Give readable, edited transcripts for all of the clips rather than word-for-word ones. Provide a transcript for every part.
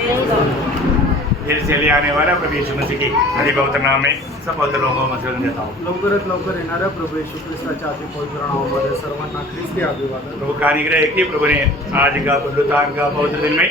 फिर से ले आने वाला प्रभु यीशु मसीह के अति पवित्र नाम में सब पवित्र लोगों को वचन देता हूँ। लवकरात लवकर येणाऱ्या प्रभू येशू ख्रिस्ताच्या अति पवित्र नावामध्ये सर्वांना ख्रिस्ती अभिवादन। प्रभु का अनुग्रह है कि प्रभु ने आज का पुनरुत्थान का पवित्र दिन में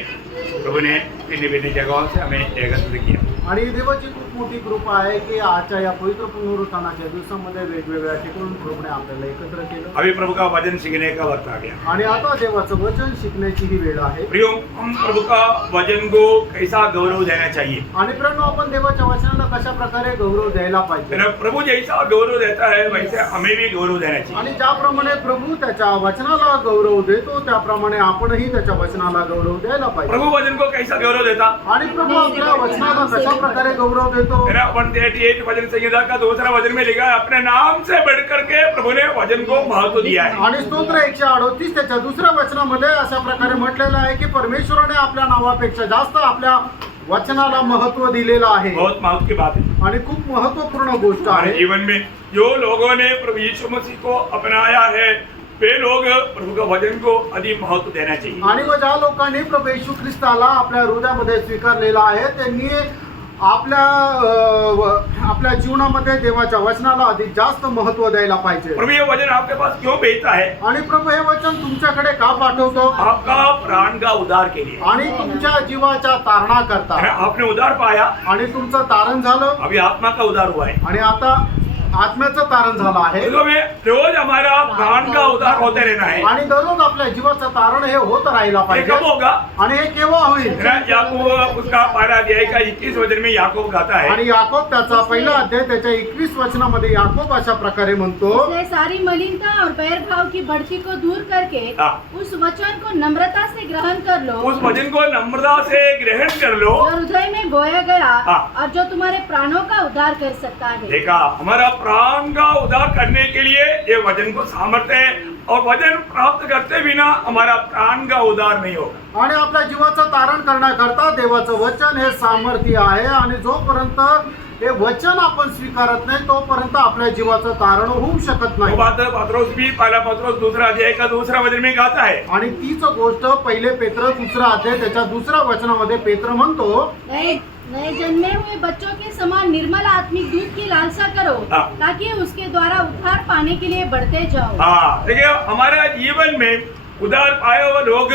प्रभु ने भिन्न भिन्न जगहों से हमें एकत्र किया आणि देवाची खूप मोठी कृपा आहे की आजच्या या पवित्र पुनरुत्थानाच्या दिवसामध्ये वेगवेगळ्या ठिकाणून प्रभूने आपल्याला एकत्र केलं। अभी प्रभु का वचन सीखने का वक्त आ गया आणि आता देवाचं वचन शिकण्याची ही वेळ आहे। प्रियो, हम प्रभु का वचन को कैसा गौरव देना चाहिए आणि प्रियो, आपण देवाच्या वचनाला कशा प्रकारे गौरव द्यायला पाहिजे। प्रभु जैसा गौरव देता है वैसे हमें भी गौरव देना चाहिए। आणि ज्याप्रमाणे प्रभू त्याच्या वचनाला गौरव देतो त्याप्रमाणे आपणही त्याच्या वचनाला गौरव द्यायला पाहिजे। प्रभु वचन को कैसा गौरव देता? आणि प्रभू आपल्या वचनाला कशा प्रकारे गौरव देतो? 138 वचन संहिता का दूसरा वचन में लिखा है, अपने नाम से बढ़कर के प्रभु ने वचन को महत्व दिया है। आणि स्तोत्र 138 त्याच्या दुसऱ्या वचनामध्ये अशा प्रकारे म्हटलेलं आहे की परमेश्वराने आपल्या नावापेक्षा जास्त आपल्या वचनाला महत्व दिलेलं आहे। बहुत महत्व की बात है आणि खूप महत्वपूर्ण गोष्ट हमारे आहे। जीवन में जो लोगों ने प्रभु यीशु मसीह को अपनाया है वे लोग प्रभु का वचन को अधिक महत्व देना चाहिए। आणि मग ज्या लोकांनी प्रभू येशू ख्रिस्ताला आपल्या हृदयामध्ये स्वीकारलेला आहे त्यांनी आपल्या जीवनामध्ये देवाच्या वचनाला अधिक जास्त महत्व द्यायला पाहिजे। प्रभु ये वचन आपके पास क्यों भेजता है? आणि प्रभु हे वचन तुमच्याकडे का पाठवतो? आपका प्राण का उद्धार के लिए। आणि तुमच्या जीवाच्या तारणा करता। आपने उद्धार पाया, आणि तुमचं तारण झालं, अभी आत्मा का उद्धार हुआ है आणि आता आत्म्याचं तारण झालं आहे। रोज हमारा प्राण का उद्धार होते रहना है आणि दररोज आपल्या जीवाचं तारण हे होत राहिला ये पाहिजे। कब होगा? आणि हे केव्हा होईल? याकूब उसका पहला अध्याय का 21 वचन में याकूब गाता है, आणि याकोब त्याचा पहिला अध्याय त्याच्या 21 वचनामध्ये याकोब अशा प्रकारे म्हणतो, इसलिए सारी मलिनता और बैरभाव की भड़की को दूर करके उस वचन को नम्रता से ग्रहण कर लो। उस वचन को नम्रता से ग्रहण कर लो जो हृदय में बोया गया और जो तुम्हारे प्राणों का उद्धार कर सकता है। देखा, हमारा प्राण का उद्धार करने के लिए ये वचन को सामर्थ्य है और वचन प्राप्त करते बिना हमारा प्राण का उद्धार नहीं होगा। आणि आपल्या जीवाचं तारण करण्याकरता देवाचं वचन हे सामर्थ्य आहे। आणि जोपर्यंत हे वचन आपण स्वीकारत नाही तोपर्यंत आपल्या जीवाचं तारण होऊ शकत नाही। पत्रोस भी पहला पत्रोस दूसरा अध्याय का दूसरा वचन में गाता है, आणि तीच गोष्ट पहिले पेत्र दुसरा अध्याय त्याच्या दुसऱ्या वचनामध्ये पेत्र म्हणतो, नए जन्मे हुए बच्चों के समान निर्मल आत्मिक दूध की लालसा करो ताकि उसके द्वारा उद्धार पाने के लिए बढ़ते जाओ। हाँ, देखिए हमारा जीवन में उद्धार पाए हुए लोग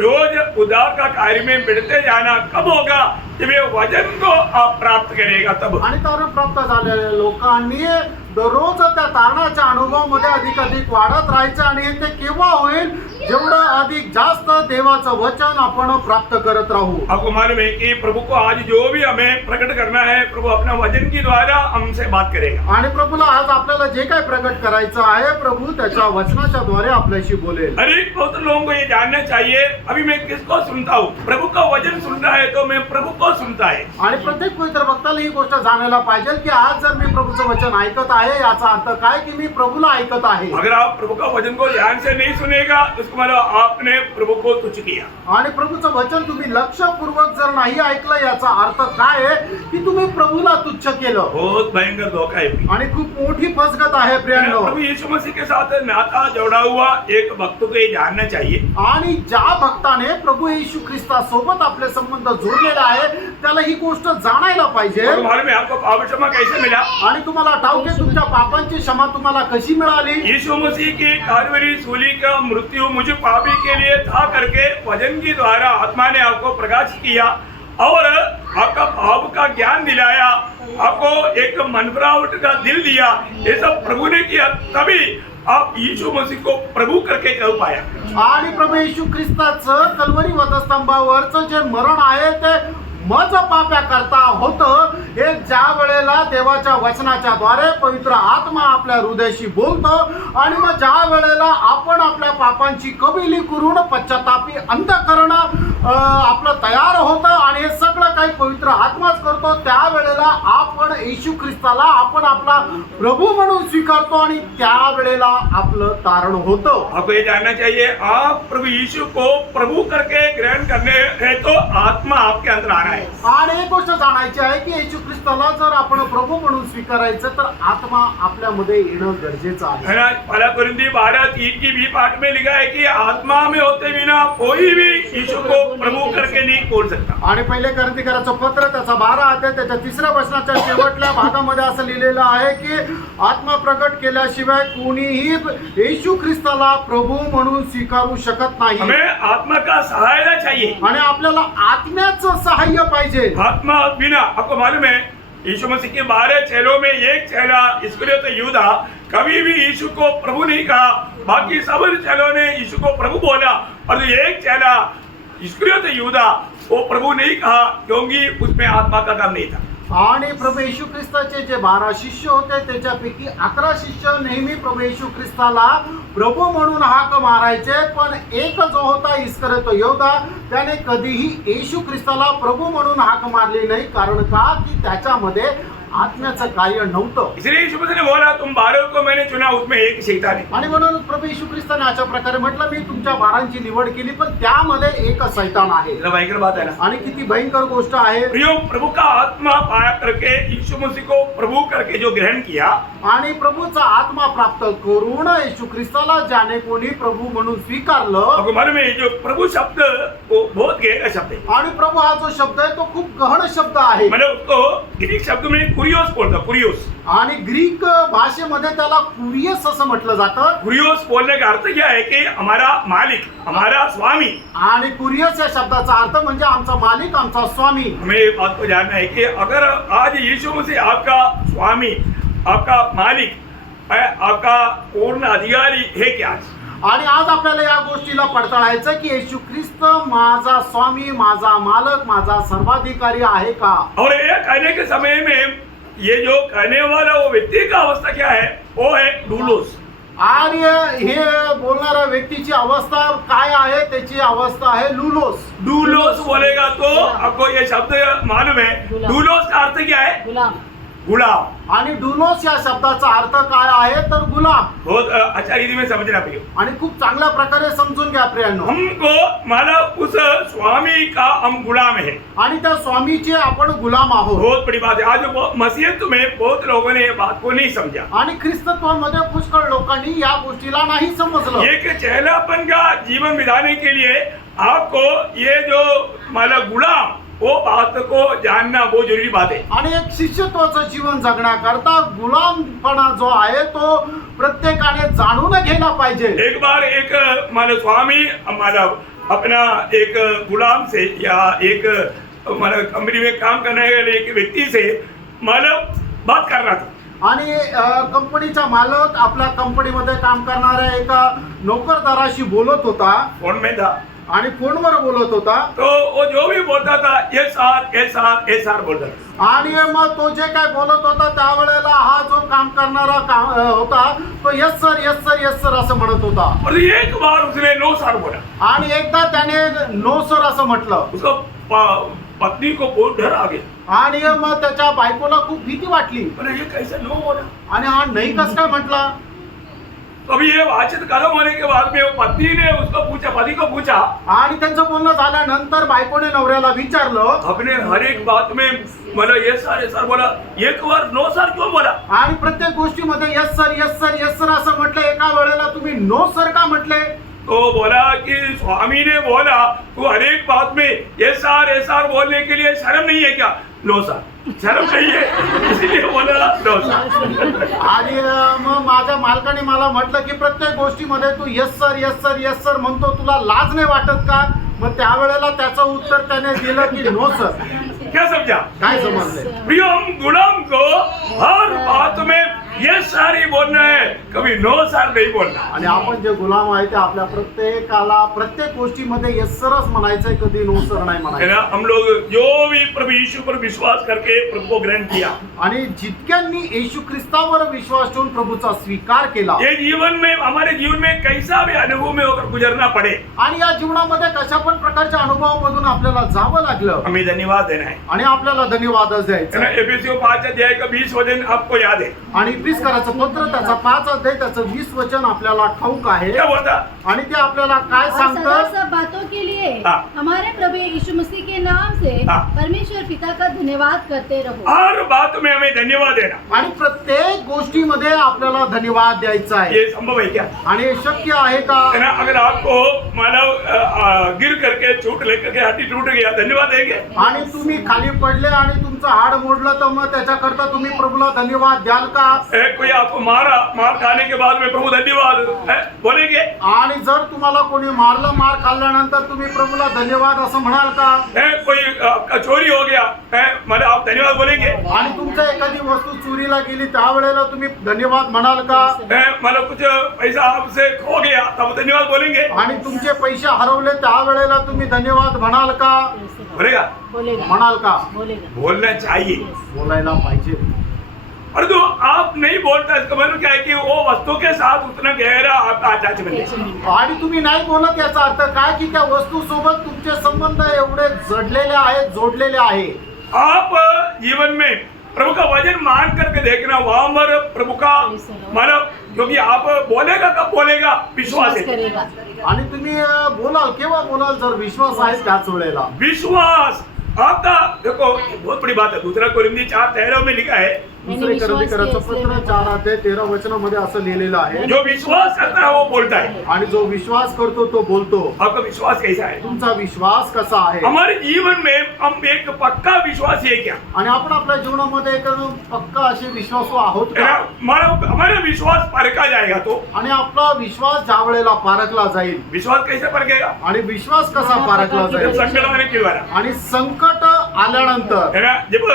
रोज उद्धार का कार्य में बढ़ते जाना कब होगा? जब ये वचन को आप प्राप्त करेगा तब। आणि तारण प्राप्त झालेल्या लोकांनी दररोज त्या तारणाच्या अनुभवामध्ये अधिक वाढत राहायचं। आणि ते केव्हा होईल? जेवढं अधिक जास्त देवाचं वचन आपण प्राप्त करत राहू। आपको मालूम है कि प्रभु को आज जो भी हमें प्रकट करना है प्रभु अपना वचन के द्वारा हमसे बात करेगा। आणि प्रभूला आज आपल्याला जे काही प्रकट करायचं आहे प्रभू त्याच्या वचनाच्या द्वारे आपल्याशी बोलेल। अरे बहुत लोगों को ये जानना चाहिए, अभी मैं किसको सुनता हूँ? प्रभु का वचन सुनना है तो मैं प्रभु को सुनता है। आणि प्रत्येक पवित्र भक्ताला ही गोष्ट जाणायला पाहिजे की आज जर मी प्रभूचं वचन ऐकत आहे याचा अर्थ काय की मी प्रभूला ऐकत आहे। अगर आप प्रभु का वचन को ध्यान से नहीं सुनेगा इसको मतलब आपने प्रभु को तुच्छ किया। आणि प्रभूचं वचन तुम्ही लक्षपूर्वक जर नाही ऐकलं याचा अर्थ काय आहे की तुम्ही प्रभूला तुच्छ केलं। बहुत भयंकर धोखा है आणि खूप मोठी फसगत आहे प्रियांनो। प्रभु यीशु मसीह के साथ नाता जोड़ा हुआ एक भक्त को ये जानना चाहिए, आणि ज्या भक्ताने प्रभू येशू ख्रिस्ता सोबत आपले संबंध जोडलेला आहे त्याला ही गोष्ट जाणायला पाहिजे। मालूम है आपको पाप क्षमा कैसे मिला? आणि तुम्हाला ठाऊक आहे तुमच्या पापांची क्षमा तुम्हाला कशी मिळाली? यीशु मसीह की कालवरी सूली का मृत्यु मुझे पापी के लिए था करके वचन के द्वारा आत्मा ने आपको प्रकाशित किया और आपका पाप का ज्ञान दिलाया, आपको एक मनफरावट का दिल दिया। ये सब प्रभु ने किया, तभी आप यीशु मसीह को प्रभु करके कह पाया। आणि प्रभू येशू ख्रिस्ताचं कल्वरी वधस्तंभावरचं जे मरण आहे ते मज पाप्या करता होतं। हे ज्या वेळेला देवाच्या वचनाच्या द्वारे पवित्र आत्मा आपल्या हृदयाशी बोलतो आणि मग ज्या वेळेला आपण आपल्या पापांची कबुली करून पश्चातापी अंतःकरण आपलं तयार होतं आणि हे सगळं काही पवित्र आत्माच करतो, त्यावेळेला आपण आपण येशू ख्रिस्ताला आपण आपला प्रभू म्हणून स्वीकारतो आणि त्यावेळेला आपलं तारण होतं. आपको ये जानना चाहिए, आप प्रभु यीशु को प्रभु करके ग्रहण करने है तो आत्मा आपके अंदर आना है. आणि एक गोष्ट जाणायची आहे की येशू ख्रिस्ताला जर आपण प्रभु म्हणून स्वीकारायचं तर आत्मा आपल्यामध्ये येणं गरजेचं आहे. है ना. पहला कोरिन्थी 12:3 की बी पाठ में लिखा है कि आत्मा में होते बिना कोई भी यीशु को प्रभु करके नहीं बोल सकता. आणि पहिले कोरिन्थीकराचं पत्र त्याचा 12 अध्याय त्याच्या 3ऱ्या वचनाच्या शेवटल्या भागामध्ये असं लिहिलेलं आहे की आत्मा प्रगट केल्याशिवाय कोणीही येशू ख्रिस्ताला प्रभू म्हणून स्वीकारू शकत नाही. हमें आत्मा का सहायता चाहिए. आणि आपल्याला आत्म्याचं सहाय्य पाहिजे. आत्मा बिना, आपको मालूम है यीशु मसीह के 12 चेलों में एक चेला इस्करियोत यहूदा कभी भी यीशु को प्रभु नहीं कहा. बाकी सब चेलों ने यीशु को प्रभु बोला और जो एक चेला इस्करियोत यहूदा वो प्रभु नहीं कहा क्योंकि उसमें आत्मा का काम नहीं था. आणि प्रभू येशू ख्रिस्ताचे जे 12 शिष्य होते त्याच्यापैकी 11 शिष्य नेहमी प्रभू येशू ख्रिस्ताला प्रभू म्हणून हाक मारायचे, पण एक जो होता इस्करियोत यहूदा त्याने कधीही येशू ख्रिस्ताला प्रभू म्हणून हाक मारली नाही. कारण का की त्याच्यामध्ये आत्म्याचं कार्य नव्हतं. इसलिए यीशु मसीह ने बोला तुम 12 को मैंने चुना उसमें एक शैतान है. आणि म्हणून प्रभू येशू ख्रिस्ताने अशा प्रकारे म्हटलं मी तुमच्या 12ची निवड केली पण त्यामध्ये एक शैतान आहे. ये भयंकर बात है ना. आणि किती भयंकर गोष्ट आहे. प्रियो, प्रभु का आत्मा पाया करके यीशु मसीह को प्रभु करके जो ग्रहण किया आणि प्रभूचा आत्मा प्राप्त करून येशू ख्रिस्ताला ज्याने कोणी प्रभू म्हणून स्वीकारलं. आपको मालूम है जो प्रभु शब्द वो बहुत गहरा शब्द है. आणि प्रभू हा जो शब्द आहे तो खूप गहन शब्द आहे. मतलब उसको ग्रीक शब्द में कुरियोस बोलता. कुरियोस, आणि ग्रीक भाषेमध्ये त्याला कुरियस असं म्हटलं जातं. कुरियोस बोलने का अर्थ क्या है कि हमारा मालिक, हमारा स्वामी. आणि कुरियस या शब्दाचा अर्थ म्हणजे आमचा मालिक, आमचा स्वामी. हमें ये बात को जानना है कि अगर आज यीशु मसीह आपका स्वामी, आपका मालिक, आपका पूर्ण अधिकारी है क्या? आणि आज आपल्याला या गोष्टीला पडताळायचं की येशू ख्रिस्त माझा स्वामी, माझा मालक, माझा सर्वाधिकारी आहे का? और ये कहने के समय में ये जो कहने वाला वो व्यक्ति का अवस्था क्या है? वो है डूलोस. आणि हे बोलणाऱ्या व्यक्तीची अवस्था काय आहे? त्याची अवस्था आहे लुलोस. डूलोस बोलेगा तो आपको ये शब्द मालूम है. डूलोस का अर्थ क्या है? गुलाम. आणि डुलोस या शब्दाचा अर्थ काय आहे तर गुलाम. बहुत अच्छा रीति में समझना प्रियो. आणि खूप चांगल्या प्रकारे समजून घ्या प्रियांनो. हमको माना उस स्वामी का हम गुलाम है. आणि त्या स्वामीचे आपण गुलाम आहोत. बहुत बड़ी बात है. आज मसीहत में बहुत लोगों ने ये बात को नहीं समझा. आणि ख्रिस्तत्वामध्ये पुष्कळ लोकांनी या गोष्टीला नाही समजलं. एक चेलापन का जीवन बिताने के लिए आपको ये जो माना गुलाम वो बात को जानना बहुत जरूरी बात है. आणि एक शिष्यत्वाचं जीवन जगण्याकरता गुलामपणा जो आहे तो प्रत्येकाने जाणून घ्यायला पाहिजे. एक बार एक माना स्वामी माना अपना एक गुलाम से या एक माना कंपनी में काम करने वाले एक व्यक्ति से माना बात कर रहा था. आणि कंपनीचा मालक आपल्या कंपनीमध्ये काम करणाऱ्या एका नोकरदाराशी बोलत होता. फोन में था आणि फोनवर बोलत होता. तो वो जो भी बोलता था ये सार बोलता था. आणि मग तो जे काय बोलत होता त्यावेळेला हा जो काम करणारा होता तो यस सर असं म्हणत होता. और एक बार उसने नो सार बोला. आणि एकदा त्याने नो सर असं म्हटलं. उसको पत्नी को बहुत डर आ गया. आणि मग त्याच्या बायकोला खूप भीती वाटली. अरे ये कैसे नो बोला. आणि हा नाही कसं काय म्हटला. तो अभी ये बातचीत खत्म होने के बाद में वो पत्नी ने उसको पूछा, पति को पूछा. आणि त्यांचं बोलणं झाल्यानंतर बायकोने नवऱ्याला विचारलं. अपने हर एक बात में मला ये सर बोला, एक बार नो सर क्यों बोला. आणि प्रत्येक गोष्टीमध्ये यस सर असं म्हटलं. एका वेळेला तुम्ही नो सर का म्हटले. तो बोला कि स्वामी ने बोला तू हर एक बात में ये सार बोलने के लिए शर्म नहीं है क्या. नो सर, शर्म नहीं है इसलिए बोला नो सर. आणि मग माझ्या मालकाने मला म्हटलं की प्रत्येक गोष्टीमध्ये तू यस सर म्हणतो, तुला लाज नाही वाटत का. मग त्यावेळेला त्याचं उत्तर त्याने दिलं की नो सर. क्या समझा? काय समजले. प्रियो, हम गुलाम को हर बात में ये सारी बोलना है, कभी नो सार नहीं बोलना. आणि आपण जे गुलाम आहे ते आपल्या प्रत्येकाला प्रत्येक गोष्टीमध्ये येस सरच म्हणायचंय, कधी नो सर नाही है म्हणायचं. ना. हम लोग जो भी प्रभु यीशु पर विश्वास करके प्रभु को ग्रहण किया, आणि जितक्यांनी येशू ख्रिस्तावर विश्वास ठेवून प्रभूचा स्वीकार केला, ये जीवन में हमारे जीवन में कैसा भी अनुभव में होकर गुजरना पड़े, आणि या जीवनामध्ये कशा पण प्रकारच्या अनुभवामधून आपल्याला जावं लागलं, हमें धन्यवाद देना है. आणि आपल्याला धन्यवादच है द्यायचा ना. आहे. एफएससी 5 अध्याय का 20 वचन आपको याद है. आणि कराचं पत्र त्याचा 5 अध्याय त्याचं 20 वचन आपल्याला ठाऊक आहे. क्या बोलता? आणि ते आपल्याला काय और सदा सांगतं, सब बातों के लिए हाँ। हमारे प्रभु यीशु मसीह के नाम से हाँ। परमेश्वर पिता का धन्यवाद करते रहो. हर बात में हमें धन्यवाद देना. आणि प्रत्येक गोष्टीमध्ये आपल्याला धन्यवाद द्यायचा आहे. ये संभव है क्या? आणि हे शक्य आहे का? है ना. अगर आपको मानव गिर करके चोट लेकर के हड्डी टूट गया, धन्यवाद देंगे? आणि तुम्ही खाली पडले आणि तुमचं हाड मोडलं, तर मग त्याच्याकरता तुम्ही प्रभूला धन्यवाद द्याल का? कोई आपको मार खाने के बाद में प्रभु धन्यवाद बोलेंगे? आणि जर तुम्हाला कोणी मारलं, मार खाल्ल्यानंतर तुम्ही प्रभूला धन्यवाद असं म्हणाल का? कोई चोरी हो गया, मतलब आप धन्यवाद बोलेंगे? आणि तुमच्या एखादी वस्तू चोरीला गेली त्यावेळेला तुम्ही धन्यवाद म्हणाल का? मतलब कुछ पैसा आपसे खो गया, तब धन्यवाद बोलेंगे? आणि तुमचे पैसे हरवले त्यावेळेला तुम्ही धन्यवाद म्हणाल का? बोलेगा? बोलेगा म्हणाल का? बोलेगा. बोलना चाहिए. बोलायला पाहिजे. और तो आप नहीं बोलता, इसका मतलब क्या है कि वो वस्तु के साथ उतना गहरा आपका अटैचमेंट है. आणि तुम्ही नाही बोलत, याचा अर्थ काय की त्या वस्तू सोबत तुमचे संबंध एवढे जडलेले आहेत, जोडलेले आहे. आप जीवन में प्रभु का वचन मान करके देखना, वहां पर प्रभु का मतलब, क्योंकि आप बोलेगा कब बोलेगा? विश्वास है. करेगा. आणि तुम्ही बोलाल केव्हा बोलाल? जर विश्वास आहे त्याच वेळेला. विश्वास आपका, देखो बहुत बड़ी बात है. दूसरा कोरिन्थी 4:13 में लिखा है, दुसरे करंदीकराचं पत्र 4 अध्याय 13 वचनामध्ये असं लिहिलेलं आहे, जो विश्वास करता है वो बोलता है. आणि जो विश्वास करतो तो बोलतो. आपका विश्वास कैसा है? तुमचा विश्वास कसा आहे? हमारे जीवन में हम एक पक्का विश्वास है क्या? आणि आपण आपल्या जीवनामध्ये एक पक्का असे विश्वासू आहोत का? हमारा विश्वास परखा जाएगा तो. आणि आपला विश्वास ज्या वेळेला पारखला जाईल, विश्वास कैसे परखेगा? आणि विश्वास कसा पारखला जब जाईल? संकट आने के द्वारा, आणि संकट आल्यानंतर, है ना. जब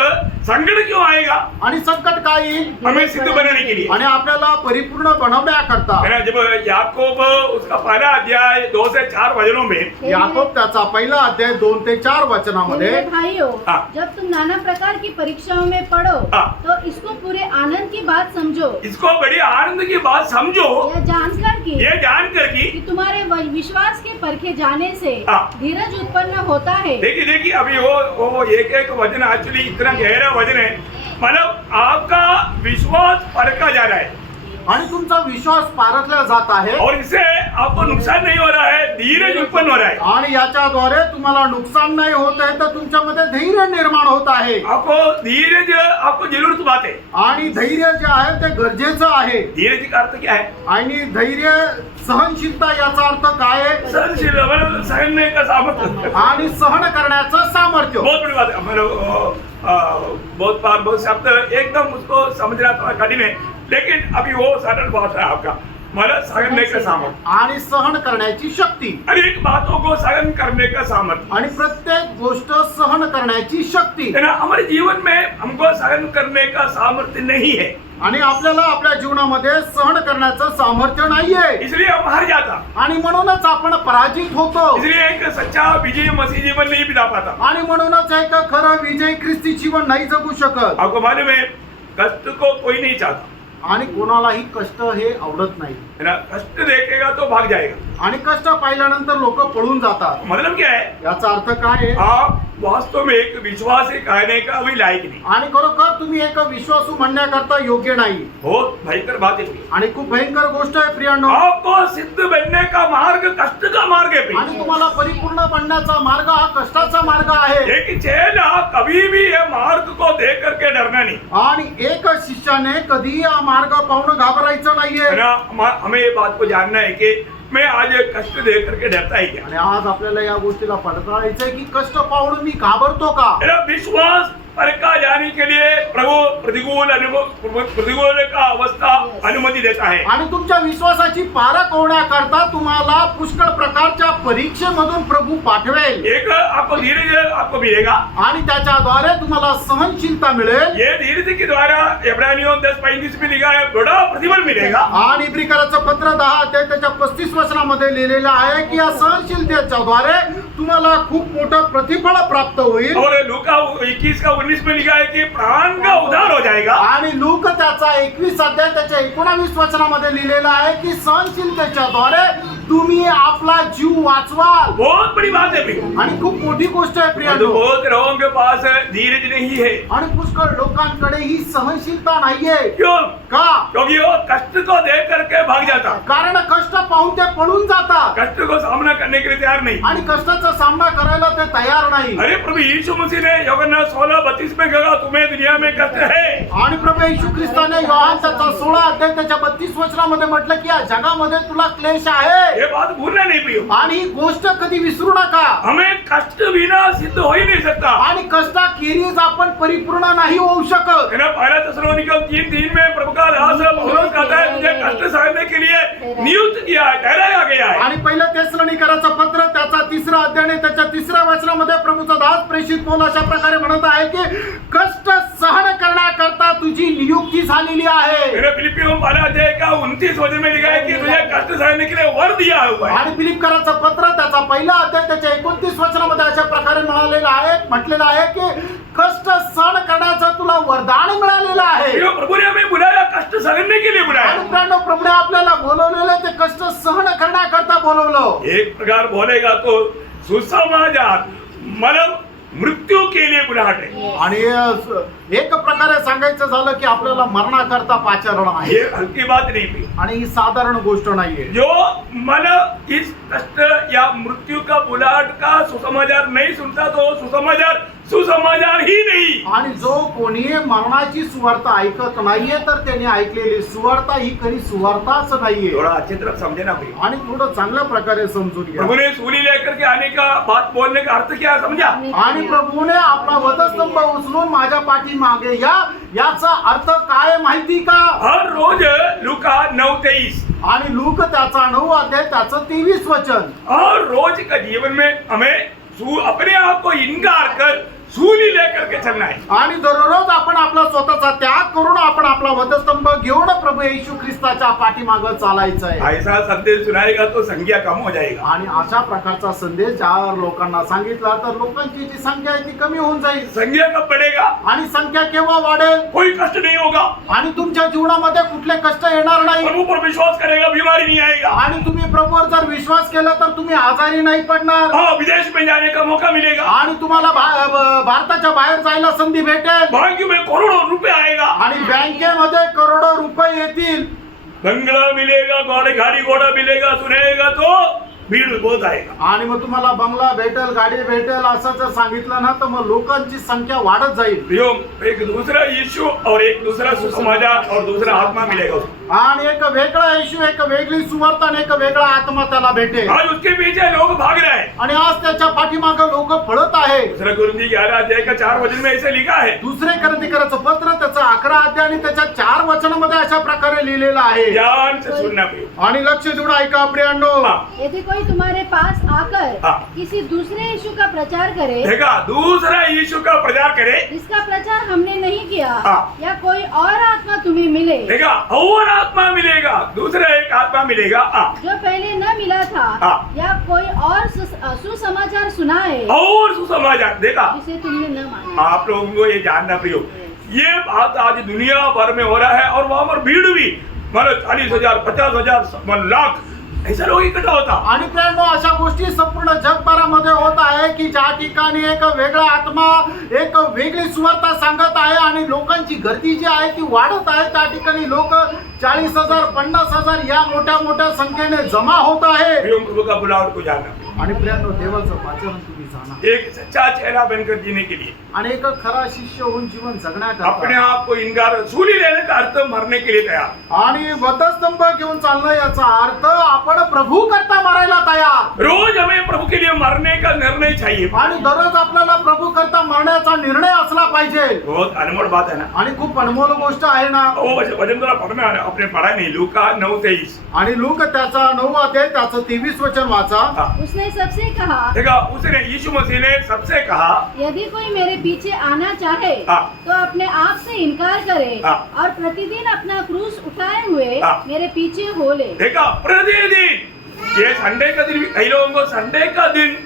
संकट क्यों आएगा? आणि संकट काय येईल? हमें सिद्ध बनाने के लिए, आणि आपल्याला परिपूर्ण बनवण्याकरता. है ना. जब याकूब उसका पहला अध्याय 2 से 4 वचनों में, याकोब त्याचा पहिला अध्याय 2 ते 4 वचनामध्ये, मेरे भाइयों, हाँ। जब तुम नाना प्रकार की परीक्षाओं में पढ़ो, हाँ। तो इसको पूरे आनंद की बात समझो, इसको बड़ी आनंद की बात समझो, यह जानकर कि ये जानकर कि तुम्हारे विश्वास के परखे जाने से हाँ। धीरज उत्पन्न होता है. देखिए अभी वो एक वचन एक्चुअली इतना गहरा वचन है, मतलब आपका विश्वास परखा जा रहा है, आणि तुमचा विश्वास पारखला जात आहे, और इससे आपको नुकसान नहीं हो रहा है, धीरज उत्पन्न हो रहा है. आणि याच्याद्वारे तुम्हाला नुकसान नाही होत आहे, तर तुमच्यामध्ये धैर्य निर्माण होत आहे. आपको धीरज, आपको जरूरत बात है. आणि धैर्य जे आहे ते गरजेचं आहे. धीरज का अर्थ क्या है? आणि धैर्य, सहनशीलता याचा अर्थ काय आहे? सहनशील मतलब सहने का सामर्थ्य. आणि सहन करण्याचं सामर्थ्य. बहुत बड़ी बात है. मतलब बहुत बार बहुत शब्द एकदम उसको समझना थोड़ा कठिन है, लेकिन अभी वो सरल बात है आपका, मतलब सहने का सामर्थ्य. आणि सहन करण्याची शक्ती. हर एक बातों को सहन करने का सामर्थ्य, आणि प्रत्येक गोष्ट सहन करण्याची शक्ती. है ना. हमारे जीवन में हमको सहन करने का सामर्थ्य नहीं है, आणि आपल्याला आपल्या जीवनामध्ये सहन करण्याचं सामर्थ्य नाहीये, इसलिए हम हार जाता. आणि म्हणूनच आपण पराजित होतो. इसलिए एक सच्चा विजय मसीह जीवन नहीं बिता पाता. आणि म्हणूनच एक खरं विजय ख्रिस्ती जीवन नाही जगू शकत. आपको मालूम है, कष्ट को कोई नहीं चाहता, आणि कोणालाही कष्ट हे आवडत नाही. है ना. कष्ट देखेगा तो भाग जाएगा. आणि कष्ट पाहिल्यानंतर लोक पळून जातात. मतलब क्या है? याचा अर्थ काय आहे? आप वास्तव में एक विश्वासी कहने का भी लायक नहीं. आणि खरोखर तुम्ही एक विश्वासू म्हणण्याकरता योग्य नाही. बहुत भयंकर बात है. आणि खूप भयंकर गोष्ट आहे प्रियांनो. आपको सिद्ध बनने का मार्ग कष्ट का मार्ग है. आणि तुम्हाला परिपूर्ण बनण्याचा मार्ग हा कष्टाचा मार्ग आहे. एक चेला कभी भी ये मार्ग को देख करके डरना नहीं. आणि एक शिष्याने कधी हा मार्ग पाहून घाबरायचं नाहीये. है ना. हमें ये बात को जानना है कि मैं आज कष्ट दे करके डरता ही क्या. आणि आज आपल्याला या गोष्टीला पडताळायचंय की कष्ट पाहून मी घाबरतो का. मेरा विश्वास पर का जाने के लिए प्रभु प्रतिकूल का अवस्था अनुमति देता है। आणि तुमच्या विश्वासाची पारख होण्याकरता तुम्हाला पुष्कळ प्रकारच्या परीक्षेमधून प्रभू पाठवेल एक आपको धीरज आपको मिलेगा, आणि त्याच्याद्वारे तुम्हाला सहनशीलता मिळेल. ये धीरज के द्वारा इब्रानियों 10:35 में लिखा है बड़ा प्रतिफल मिलेगा। आणि इब्रिकराचं पत्र 10 अध्याय त्याच्या 35 वचनामध्ये लिहिलेलं आहे की या सहनशीलतेच्या द्वारे तुम्हाला खूप मोठं प्रतिफळ प्राप्त होईल. और लूका 21 का 19 में लिखा है कि प्राण का उद्धार हो जाएगा। आणि लूक त्याचा 21 अध्याय त्याच्या 19 वचनामध्ये लिहिलेला आहे की सहनशीलतेच्या द्वारे तुम्ही आपला जीव वाचवाल. बहुत बड़ी बात है भाई। आणि खूप मोठी गोष्ट आहे तो प्रियांनो. बहुत लोगों के पास धीरज नहीं है। आणि पुष्कळ लोकांकडे ही सहनशीलता नाहीये. क्यों? का? क्योंकि वो कष्ट को देख करके भाग जाता, कारण कष्ट पाहून ते पळून जातात कष्ट को सामना करने के लिए तैयार नहीं। आणि कष्टाचा सामना करायला ते तयार नाही. अरे प्रभु यीशु मसीह ने यूहन्ना 16:32 में कहा तुम्हें दुनिया में कष्ट है। आणि प्रभू येशू ख्रिस्ताने योहान त्याचा 16 अध्याय त्याच्या 32 वचनामध्ये म्हटलं की या जगामध्ये तुला क्लेश आहे. ये बात भूलना नहीं प्रियो। आणि ही गोष्ट कधी विसरू नका. हमें कष्ट बिना सिद्ध हो ही नहीं सकता। आणि कष्टाखेरीज आपण परिपूर्ण नाही होऊ शकत. है ना, पहला थिस्सलुनीकियों 3:3 में प्रभु का दास पौलुस कहता है तुझे कष्ट सहने के लिए नियुक्त किया है, ठहराया गया है। आणि पहिलं थिस्सलुनीकराचं पत्र त्याचा 3 अध्याय आणि त्याच्या 3 वचनामध्ये प्रभूचा दास प्रेषित पौल अशा प्रकारे म्हणत आहे की कष्ट सहन करण्याकरता तुझी नियुक्ती झालेली आहे. मेरे फिलिपियों 12 अध्याय का 29 वचन में लिखा है कि तुझे कष्ट सहने के लिए वर दिया हुआ है। आणि फिलिपकराचं पत्र त्याचा पहिला अध्याय त्याच्या 29 वचनामध्ये अशा प्रकारे म्हटलेलं आहे की कष्ट सहन करण्याचं तुला वरदान मिळालेलं आहे. प्रियो, प्रभु ने हमें बुलाया कष्ट सहने के लिए बुलाया। आणि प्रियांनो, प्रभूने आपल्याला बोलवलेलं ते कष्ट सहन करण्याकरता बोलवलं. एक प्रकार बोलेगा तो सुसमाचार मतलब मृत्यू के लिए बुलाहट है। आणि एक प्रकारे सांगायचं झालं की आपल्याला मरणाकरता पाचारण आहे. ये हल्की बात नहीं थी। आणि ही साधारण गोष्ट नाहीये. जो मन इस कष्ट या मृत्यू का बुलाहट का सुसमाचार नहीं सुनता तो सुसमाचार ही नहीं। आणि जो कोणी मरणाची सुवार्ता ऐकत नाहीये तर त्यांनी ऐकलेली सुवार्ता ही खरी सुवार्ताच नाहीये. थोड़ा अच्छी तरफ समझे ना भाई। आणि थोडं चांगल्या प्रकारे समजून घ्या. प्रभु ने सूली लेकर के आने का बात बोलने का अर्थ क्या समझा? आणि प्रभूने आपला वधस्तंभ उचलून माझ्या पाठीमागे या याचा अर्थ काय माहिती का? हर रोज लूका 9:23 आणि लूक त्याचा 9 अध्याय त्याचं 23 वचन. हर रोज का जीवन में हमें अपने आप को इनकार कर सूली लेकर के चलना है। आणि दररोज आपण आपला स्वतःचा त्याग करून आपण आपला वधस्तंभ घेऊन प्रभू येशू ख्रिस्ताच्या पाठीमागे चालायचं आहे. ऐसा संदेश सुनाएगा तो संख्या कम हो जाएगा। आणि अशा प्रकारचा संदेश ज्या लोकांना सांगितला तर लोकांची जी संख्या आहे ती कमी होऊन जाईल. संख्या कब बढ़ेगा? आणि संख्या केव्हा वाढेल? कोई कष्ट नहीं होगा। आणि तुमच्या जीवनामध्ये कुठले कष्ट येणार नाही. प्रभु पर विश्वास करेगा बीमारी नहीं आएगा। आणि तुम्ही प्रभूवर जर विश्वास केला तर तुम्ही आजारी नाही पडणार. हाँ, विदेश में जाने का मौका मिलेगा। आणि तुम्हाला भारताच्या बाहेर जायला संधी भेटेल. बैंक में करोड़ों रुपए आएगा। आणि बँकेमध्ये करोडो रुपये येतील. बंगला मिलेगा, गाड़ी घोड़ा मिलेगा, सुनेगा तो भीड़ बहुत आएगा। आणि मग तुम्हाला बंगला भेटेल, गाडी भेटेल असं जर सांगितलं ना तर मग लोकांची संख्या वाढत जाईल. प्रियो, एक दूसरा यीशु और एक दूसरा सुसमाचार और दूसरा आत्मा मिलेगा उसको। आणि एक वेगळा येशू, एक वेगळी सुवार्ता आणि एक वेगळा आत्मा त्याला भेटेल. आज उसके पीछे लोग भाग रहे हैं। आणि आज त्याच्या पाठीमागे लोक पळत आहे. दूसरा कुरिन्थी 11 अध्याय का 4 वचन में ऐसे लिखा है। दुसरे करंथीकराचं पत्र त्याचं 11 अध्याय आणि त्याच्या 4 वचनामध्ये अशा प्रकारे लिहिलेलं आहे. ध्यान से सुनना प्रियो। आणि लक्ष देऊन ऐका प्रियांनो. यदि कोई तुम्हारे पास आकर हाँ। किसी दूसरे यीशु का प्रचार करे, देखा, दूसरा यीशु का प्रचार करे, जिसका प्रचार हमने नहीं किया, हाँ। या कोई और आत्मा तुम्हें मिले, देखा, और आत्मा मिलेगा, दूसरा एक आत्मा मिलेगा, जो पहले न मिला था, हाँ। या कोई और सुसमाचार सुनाए और सुसमाचार। देखा, जिसे तुमने न माना। आप लोगों को ये जानना प्रियो, ये बात आज दुनिया भर में हो रहा है और वहां पर भीड़ भी मतलब 40,000, 50,000, लाख ऐसा लोग इकट्ठा होता। आणि प्रियांनो, अशा गोष्टी संपूर्ण जगभरामध्ये होत आहे की ज्या ठिकाणी एक वेगळा आत्मा, एक वेगळी सुवार्ता सांगत आहे आणि लोकांची गर्दी जी आहे ती वाढत आहे. त्या ठिकाणी लोक 40,000, 50,000 या मोठ्या मोठ्या संख्येने जमा होत आहे. प्रभु का बुलाहट को जानना। आणि प्रियांनो, देवाचं वाचन तुम्ही जाणा. एक सच्चा चेहरा बनकर जीने के लिए, आणि एक खरा शिष्य होऊन जीवन अपने जगण्याकरता, आप को इनकार, सूली लेने का अर्थ मरने के लिए तैयार। आणि वधस्तंभ घेऊन चालणं याचा अर्थ आपण प्रभू करता मरायला तयार. रोज हमें प्रभु के लिए मरने का निर्णय चाहिए। आणि दररोज आपल्याला प्रभू करता मरण्याचा निर्णय असला पाहिजे. असेल. बहुत अनमोल बात है ना. आणि खूप अनमोल गोष्ट आहे ना. वो वचन थोड़ा पढ़ में अपने पढ़ा नहीं. लूका 9:23. आणि लूक त्याचा 9 अध्याय त्याचं 23 वचन वाचा. उसने सबसे कहा, देखा उसने यीशु मसीह ने सबसे कहा, यदि कोई मेरे पीछे आना चाहे तो अपने आप से इनकार करे और प्रतिदिन अपना क्रूस उठाए हुए मेरे पीछे हो ले. देखा प्रतिदिन. ये संडे का दिन, कई लोगों को संडे का दिन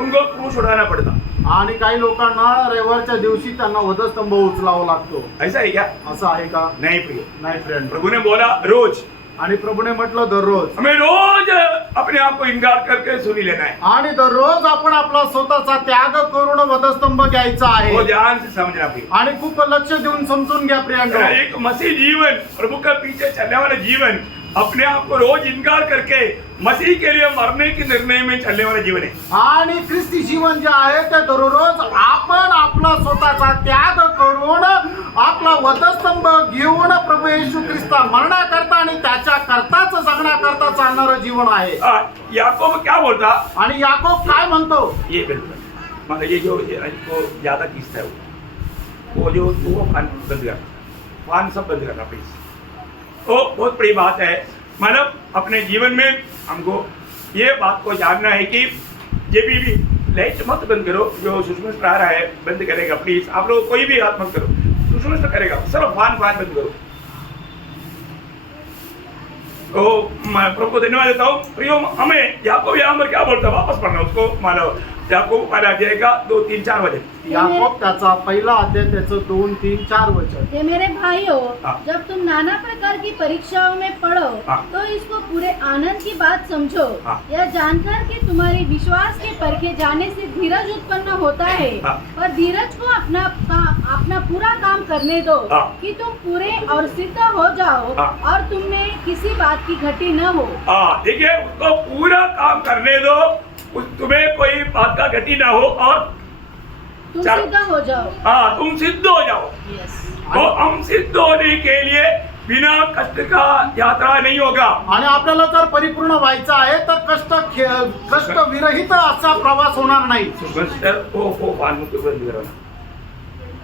उनको क्रूस उठाना पड़ता. आणि काही लोकांना रविवारच्या दिवशी त्यांना वधस्तंभ उचलावा लागतो. ऐसा है क्या? असं आहे का? नहीं प्रिय. नाही फ्रेंड. प्रभु ने बोला रोज. आणि प्रभूने म्हटलं दररोज. हमें रोज अपने आप को इनकार करके सुनी लेना है. आणि दररोज आपण आपला स्वतःचा त्याग करून वधस्तंभ घ्यायचा वो आहे. ध्यान से समझना प्रिय. आणि खूप लक्ष देऊन समजून घ्या प्रियांनो. एक मसीह जीवन, प्रभु का पीछे चलने वाला जीवन, अपने आप को रोज इनकार करके मसीह के लिए मरने के निर्णय में चलने वाला जीवन है. आणि ख्रिस्ती जीवन जे आहे ते दररोज आपण आपला स्वतःचा त्याग करून आपला वधस्तंभ घेऊन प्रभू येशू ख्रिस्ता मरण्याकरता आणि त्याच्या करताच जगण्याकरता चालणारं जीवन आहे. याकोब क्या बोलता? आणि याकोब काय म्हणतो? ये बिल्कुल मतलब ये जो ज्यादा किस्सा है वो जो वो फान बंद करना, फान सब बंद करना प्लीज. तो बहुत बड़ी बात है. मतलब अपने जीवन में हमको ये बात को जानना है कि ये भी लाइट मत बंद करो. जो सुषमिस्ट आ रहा है बंद करेगा प्लीज. आप लोग कोई भी बात मत करो, सुषमिस्ट करेगा. सिर्फ फान बंद करो. तो मैं प्रभु को धन्यवाद देता हूँ. प्रियो हमें याकोब यहाँ पर क्या बोलता है वापस पढ़ना उसको. मानो याकोब पहला अध्याय का 2, 3, 4 वचन. याकोब त्याचा पहिला अध्याय त्याचं 2, 3, 4 वचन. ये मेरे भाइयों, जब तुम नाना प्रकार की परीक्षाओं में पढ़ो तो इसको पूरे आनंद की बात समझो. यह जानकर कि तुम्हारी विश्वास के परखे जाने से धीरज उत्पन्न होता है. और धीरज को अपना पूरा काम करने दो कि तुम पूरे और सिद्ध हो जाओ और तुम में किसी बात की घटी न हो. देखिए उसको पूरा काम करने दो, तुम्हें कोई बात का घटी ना हो और तुम सिद्ध हो जाओ. हाँ तुम सिद्ध हो जाओ. तो हम सिद्ध होने के लिए बिना कष्ट का यात्रा नहीं होगा. आणि आपल्याला जर परिपूर्ण व्हायचं आहे तर कष्ट विरहित असा प्रवास होणार नाही.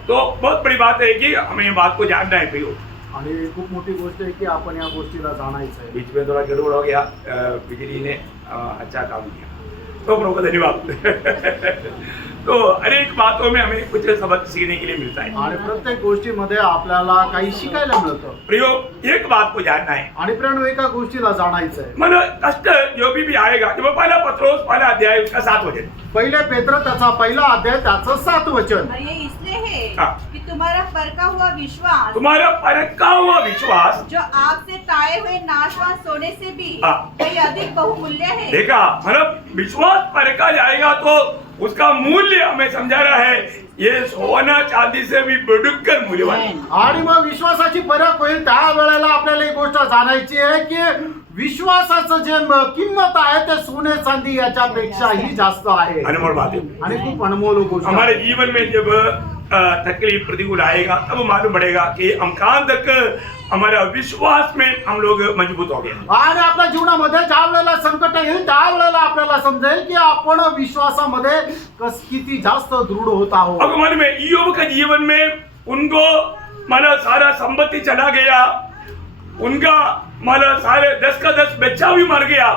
तो बहुत बड़ी बात है कि हमें ये बात को जानना है प्रियो. आणि खूप मोठी गोष्ट आहे की आपण या गोष्टीला जाणायचं आहे. बीच में थोड़ा गड़बड़ हो गया. बिजली ने अच्छा काम किया तो प्रभु का धन्यवाद. तो अनेक बातों में हमें कुछ सबक सीखने के लिए मिलता है. आणि प्रत्येक गोष्टीमध्ये आपल्याला काही शिकायला मिळतं. प्रियो एक बात को जानना है. आणि प्रियांनो एका गोष्टीला जाणायचं आहे. मन कष्ट जो भी आएगा. जब पहला पत्रोस पहला अध्याय उसका 7 वचन. पहिले पेत्र त्याचा पहिला अध्याय त्याचं 7 वचन. और ये इसलिए है कि तुम्हारा परखा हुआ विश्वास, तुम्हारा परखा हुआ विश्वास जो आग से ताए हुए नाशवान सोने से भी कहीं अधिक बहुमूल्य है. देखा मतलब विश्वास परखा जाएगा तो उसका मूल्य हमें समझा रहा है. ये सोना चांदी से भी बढ़कर मूल्यवान. आणि मग विश्वासाची परख होईल त्या वेळेला आपल्याला एक गोष्ट जाणायची आहे की विश्वासाचं जे किंमत आहे ते सोने चांदी याच्यापेक्षाही जास्त आहे. अनमोल बात है. आणि खूप अनमोल गोष्ट. हमारे जीवन में जब तकलीफ प्रतिकूल आएगा तब मालूम पड़ेगा कि हम कहाँ तक हमारा विश्वास में हम लोग मजबूत हो गए. आणि आपल्या जीवनामध्ये ज्या वेळेला संकट येईल त्या वेळेला आपल्याला समजेल की आपण विश्वासामध्ये किती जास्त दृढ होत आहोत. अब मालूम है ईयोब के जीवन में उनको माना सारा संपत्ति चला गया. उनका माना सारे 10 का 10 बच्चा भी मर गया.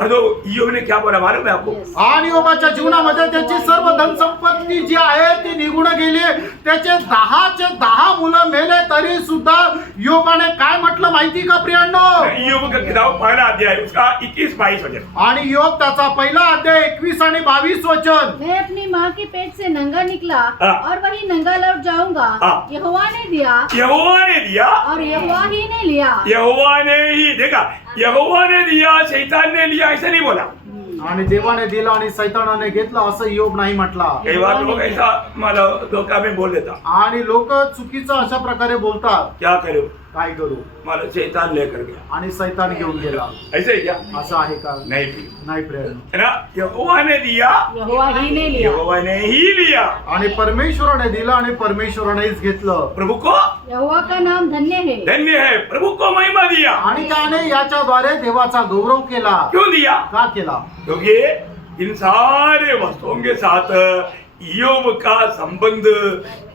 तो ईयोब ने क्या बोला मालूम है आपको? आणि योबाच्या जीवनामध्ये त्याची सर्व धन संपत्ती जी आहे ती निघून गेली. त्याचे 10चे 10 मुलं मेले तरी सुद्धा योबाने काय म्हटलं माहिती का प्रियांनो? ईयोब का किताब पहला अध्याय उसका 21-22 वचन. आणि योग त्याचा पहिला अध्याय 21 आणि 22 वचन. मैं अपनी माँ के पेट से नंगा निकला और वही नंगा लौट जाऊंगा. यहोवा ने दिया, यहोवा ने दिया और यहोवा ही ने लिया. यहोवा ने ही. देखा यहोवा ने दिया शैतान ने लिया ऐसा नहीं बोला. आणि देवाने दिला आणि सैतानाने घेतला असं योग नाही म्हटला. कई बार लोग ऐसा मला धोखा में बोल देता. आणि लोक चुकीचं अशा प्रकारे बोलतात. क्या करूं? काय करू? मला शैतान लेकर गया. आणि सैतान घेऊन गेला. ऐसे ही क्या? असं आहे का? नहीं प्रेम. है ना. यहोवा ने दिया, यहोवा ही ने लिया. यहोवा ने ही लिया. आणि परमेश्वराने दिला आणि परमेश्वरानेच घेतलं. प्रभु को यहोवा का नाम धन्य है. धन्य है. प्रभु को महिमा दिया. आणि त्याने याच्याद्वारे देवाचा गौरव केला. क्यों दिया? का केला? क्योंकि इन सारे वस्तुओं के साथ ईयोब का संबंध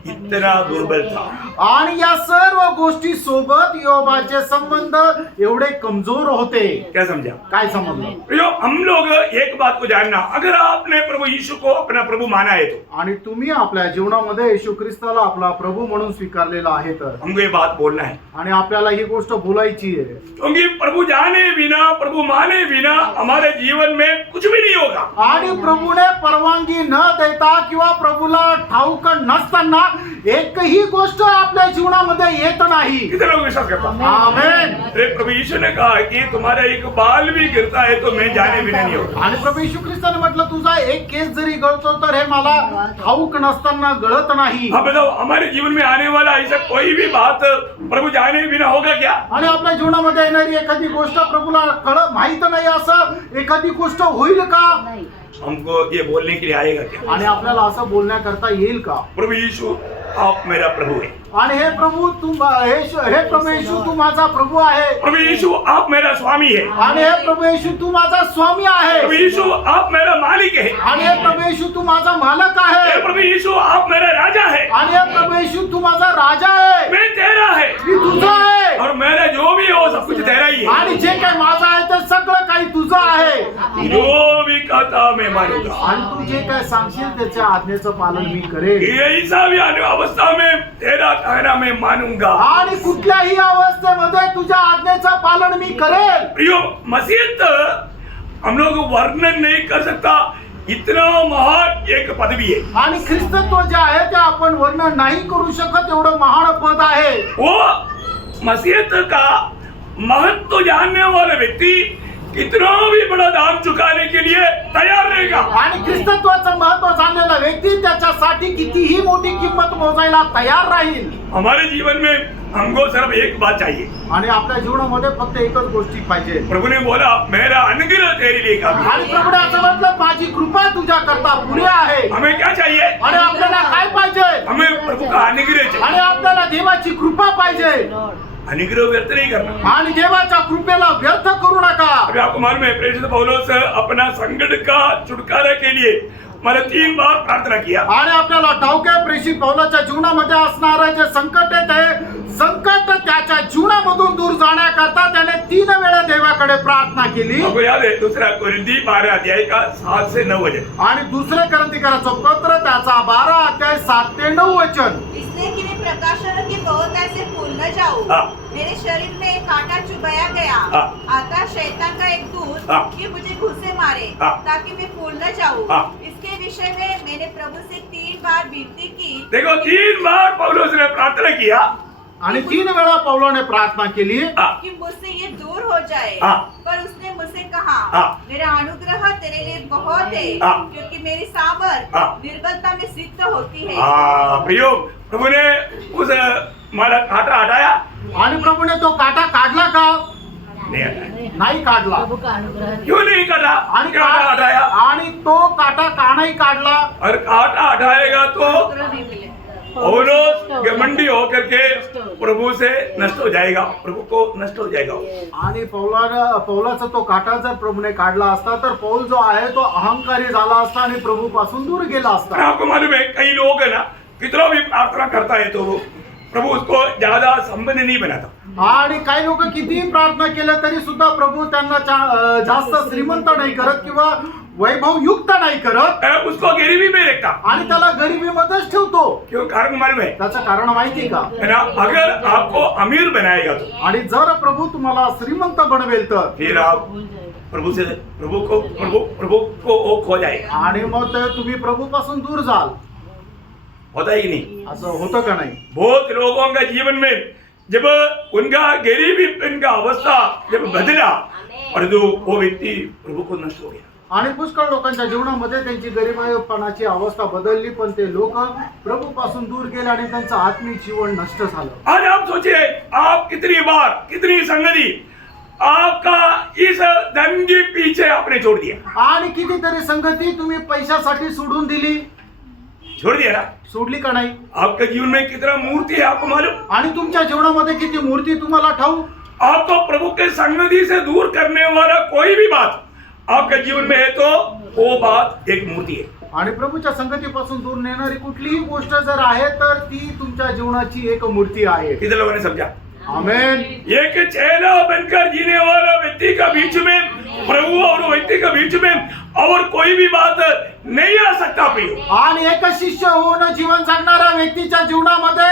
इतना दुर्बल था। आणि या सर्व गोष्टी सोबत योबाचे संबंध एवढे कमजोर होते। क्या समझा? काय समजलं? प्रियो, हम लोग एक बात को जानना, अगर आपने प्रभु यीशु को अपना प्रभु माना है तो आणि तुम्ही आपल्या जीवनामध्ये येशू ख्रिस्ताला आपला प्रभू म्हणून स्वीकारलेला आहे तर हमको ये बात बोलना है, आणि आपल्याला ही गोष्ट बोलायची आहे। क्योंकि प्रभु जाने बिना, प्रभु माने बिना हमारे जीवन में कुछ भी नहीं होगा। आणि प्रभूने परवानगी न देता किंवा प्रभूला ठाऊक नसताना एकही गोष्ट आपल्या जीवनामध्ये येत नाही। कितने लोग विश्वास करता? आमेन। अरे प्रभु यीशु ने कहा कि तुम्हारा एक बाल भी गिरता है तो मैं जाने बिना नहीं होगा। आणि प्रभू येशू ख्रिस्ताने म्हटलं तुझा एक केस जरी गळतो तर हे मला ठाऊक नसताना गळत नाही। हाँ बताओ, हमारे जीवन में आने वाला ऐसा कोई भी बात प्रभु जाने बिना होगा क्या? आणि आपल्या जीवनामध्ये येणारी एखादी गोष्ट प्रभूला माहित नाही असं एखादी गोष्ट होईल का? नाही। हमको ये बोलने के लिए आएगा क्या? आणि आपल्याला असं बोलण्याकरता येईल का? प्रभु यीशु आप मेरा प्रभु है। आणि हे प्रभू हे प्रभू येशू तू माझा प्रभू आहे। प्रभु यीशु आप मेरा स्वामी है। आणि हे प्रभू येशू तू माझा स्वामी आहे। प्रभु यीशु आप मेरा मालिक है। आणि हे प्रभू येशू तू माझा मालक हे आहे। प्रभु यीशु आप मेरा राजा है। आणि हे प्रभू येशू तू माझा राजा आहे। मैं तेरा है मी तुझा आहे। और मेरा जो भी हो सब कुछ तेरा ही है। आणि जे काही माझं आहे ते सगळं काही तुझं आहे। जो भी कहता मैं मानूंगा। आणि तू जे काय सांगशील त्याच्या आज्ञेचं पालन मी करेन। ऐसा भी अवस्था में तेरा कहना मैं मानूंगा। आणि कुठल्याही अवस्थेमध्ये तुझ्या आज्ञेचं पालन मी करेन। प्रियो, मसीहत हम लोग वर्णन नहीं कर सकता, इतना महान एक पदवी है। आणि ख्रिस्तत्व जे आहे ते आपण वर्णन नाही करू शकत एवढं महान पद आहे। वो मसीहत का महत्व जानने वाला व्यक्ति कितना भी बड़ा दाम चुकाने के लिए तैयार रहेगा। आणि ख्रिस्तत्वाचं महत्व जाणलेला व्यक्ती त्याच्यासाठी कितीही मोठी किंमत मोजायला तयार राहील। हमारे जीवन में हमको सिर्फ एक बात चाहिए। आणि आपल्या जीवनामध्ये फक्त एकच गोष्टी पाहिजे। प्रभु ने बोला मेरा अनुग्रह तेरे लिए काफी है। आणि प्रभूने असं म्हटलं माझी कृपा तुझ्या करता पुरी आहे। हमें क्या चाहिए? आणि आपल्याला काय पाहिजे? हमें प्रभु का अनुग्रह चाहिए। आणि आपल्याला देवाची कृपा पाहिजे। अनुग्रह व्यर्थ नहीं करना। आणि देवाच्या कृपेला व्यर्थ करू नका। अभी आपको मालूम है प्रेरित पौलुस अपना संकट का छुटकारा के लिए मैंने 3 बार प्रार्थना किया। आणि आपल्याला ठाऊक आहे प्रेषित पौलाच्या जीवनामध्ये असणारे जे संकट आहे ते संकट त्याच्या जीवनामधून दूर जाण्याकरता त्याने 3 वेळा देवाकडे प्रार्थना केली। आपको याद है 2 कोरिन्थी 12 अध्याय का 7 से 9 वचन। आणि दुसरे कोरिन्थीकरांचं पत्र त्याचा 12 अध्याय 7 ते 9 वचन। इसलिए कि मैं प्रकाशन के बहुत ऐसे फूल न जाऊं। हाँ। मेरे शरीर में एक कांटा चुभाया गया। हाँ। आता शैतान का एक दूत हाँ। कि मुझे घुसे मारे हाँ। ताकि मैं फूल न जाऊं। हाँ। इसके विषय में मैंने प्रभु से 3 बार विनती की। देखो 3 बार पौलुस ने प्रार्थना किया आणि 3 वेळा पौलाने प्रार्थना केली कि मुझसे ये दूर हो जाए। हाँ। पर उसने मुझसे कहा हाँ। मेरा अनुग्रह तेरे लिए बहुत है। हाँ। क्योंकि मेरी सामर्थ हाँ। निर्बलता में सिद्ध होती है। प्रियो, प्रभु ने उस मारा कांटा हटाया? आणि प्रभूने तो काटा काढला का? नहीं हटाया। नाही काढला। प्रभु का अनुग्रह क्यों नहीं काटा? आणि कांटा हटाया आणि तो काटा का नाही काढला? और कांटा हटाएगा तो पौलुस घमंडी होकर के प्रभु से नष्ट हो जाएगा, प्रभु को नष्ट हो जाएगा। आणि पौलाचा तो काटा जर प्रभूने काढला असता तर पौल जो आहे तो अहंकारी झाला असता आणि प्रभू पासून दूर गेला असता। आपको मालूम है कई लोग है ना, कितना भी प्रार्थना करता है तो प्रभु उसको ज्यादा संबंध नहीं बनाता। आणि काही लोक कितीही प्रार्थना केल्या तरी सुद्धा प्रभू त्यांना जास्त श्रीमंत नाही करत किंवा वैभव युक्त नाही करत। उसको गरीबी में रखता आणि त्याला गरिबीमध्येच ठेवतो। क्यों? कारण मालूम है त्याचं कारण माहिती का? है ना, अगर आपको अमीर बनाएगा तो आणि जर प्रभू तुम्हाला श्रीमंत बनवेल तर फिर आप प्रभु को वो खो जाएगा। आणि मग ते तुम्ही प्रभू पासून दूर जाल। होता ही नहीं। असं होतं का नाही? बहुत लोगों का जीवन में जब उनका गरीबी उनका अवस्था जब बदला और जो वो व्यक्ति प्रभु को नष्ट हो गया। आणि पुष्कळ लोकांच्या जीवनामध्ये त्यांची गरिबीपणाची अवस्था बदलली पण ते लोक प्रभू पासून दूर गेले आणि त्यांचं आत्मिक जीवन नष्ट झालं। आज आप सोचिए, आप कितनी बार कितनी संगति आपका इस धन के पीछे आपने छोड़ दिया। आणि कितीतरी संगती तुम्ही पैशासाठी सोडून दिली। छोड़ दिया ना? सोडली का नाही? आपके जीवन में कितना मूर्ति है आपको मालूम? आणि तुमच्या जीवनामध्ये किती मूर्ती तुम्हाला ठाऊक? आपको प्रभु के संगति से दूर करने वाला कोई भी बात आपके जीवन में है तो वो बात एक मूर्ति है। आणि प्रभूच्या संगतीपासून दूर नेणारी कुठलीही गोष्ट जर आहे तर ती तुमच्या जीवनाची एक मूर्ती आहे. किती लोगों ने समझा? आमेन. एक चेला बनकर जीने वाला व्यक्ति का बीच में प्रभु और व्यक्ति के बीच में और कोई भी बात नहीं आ सकता प्रिय. आणि एक शिष्य होऊन जीवन जगणाऱ्या व्यक्तीच्या जीवनामध्ये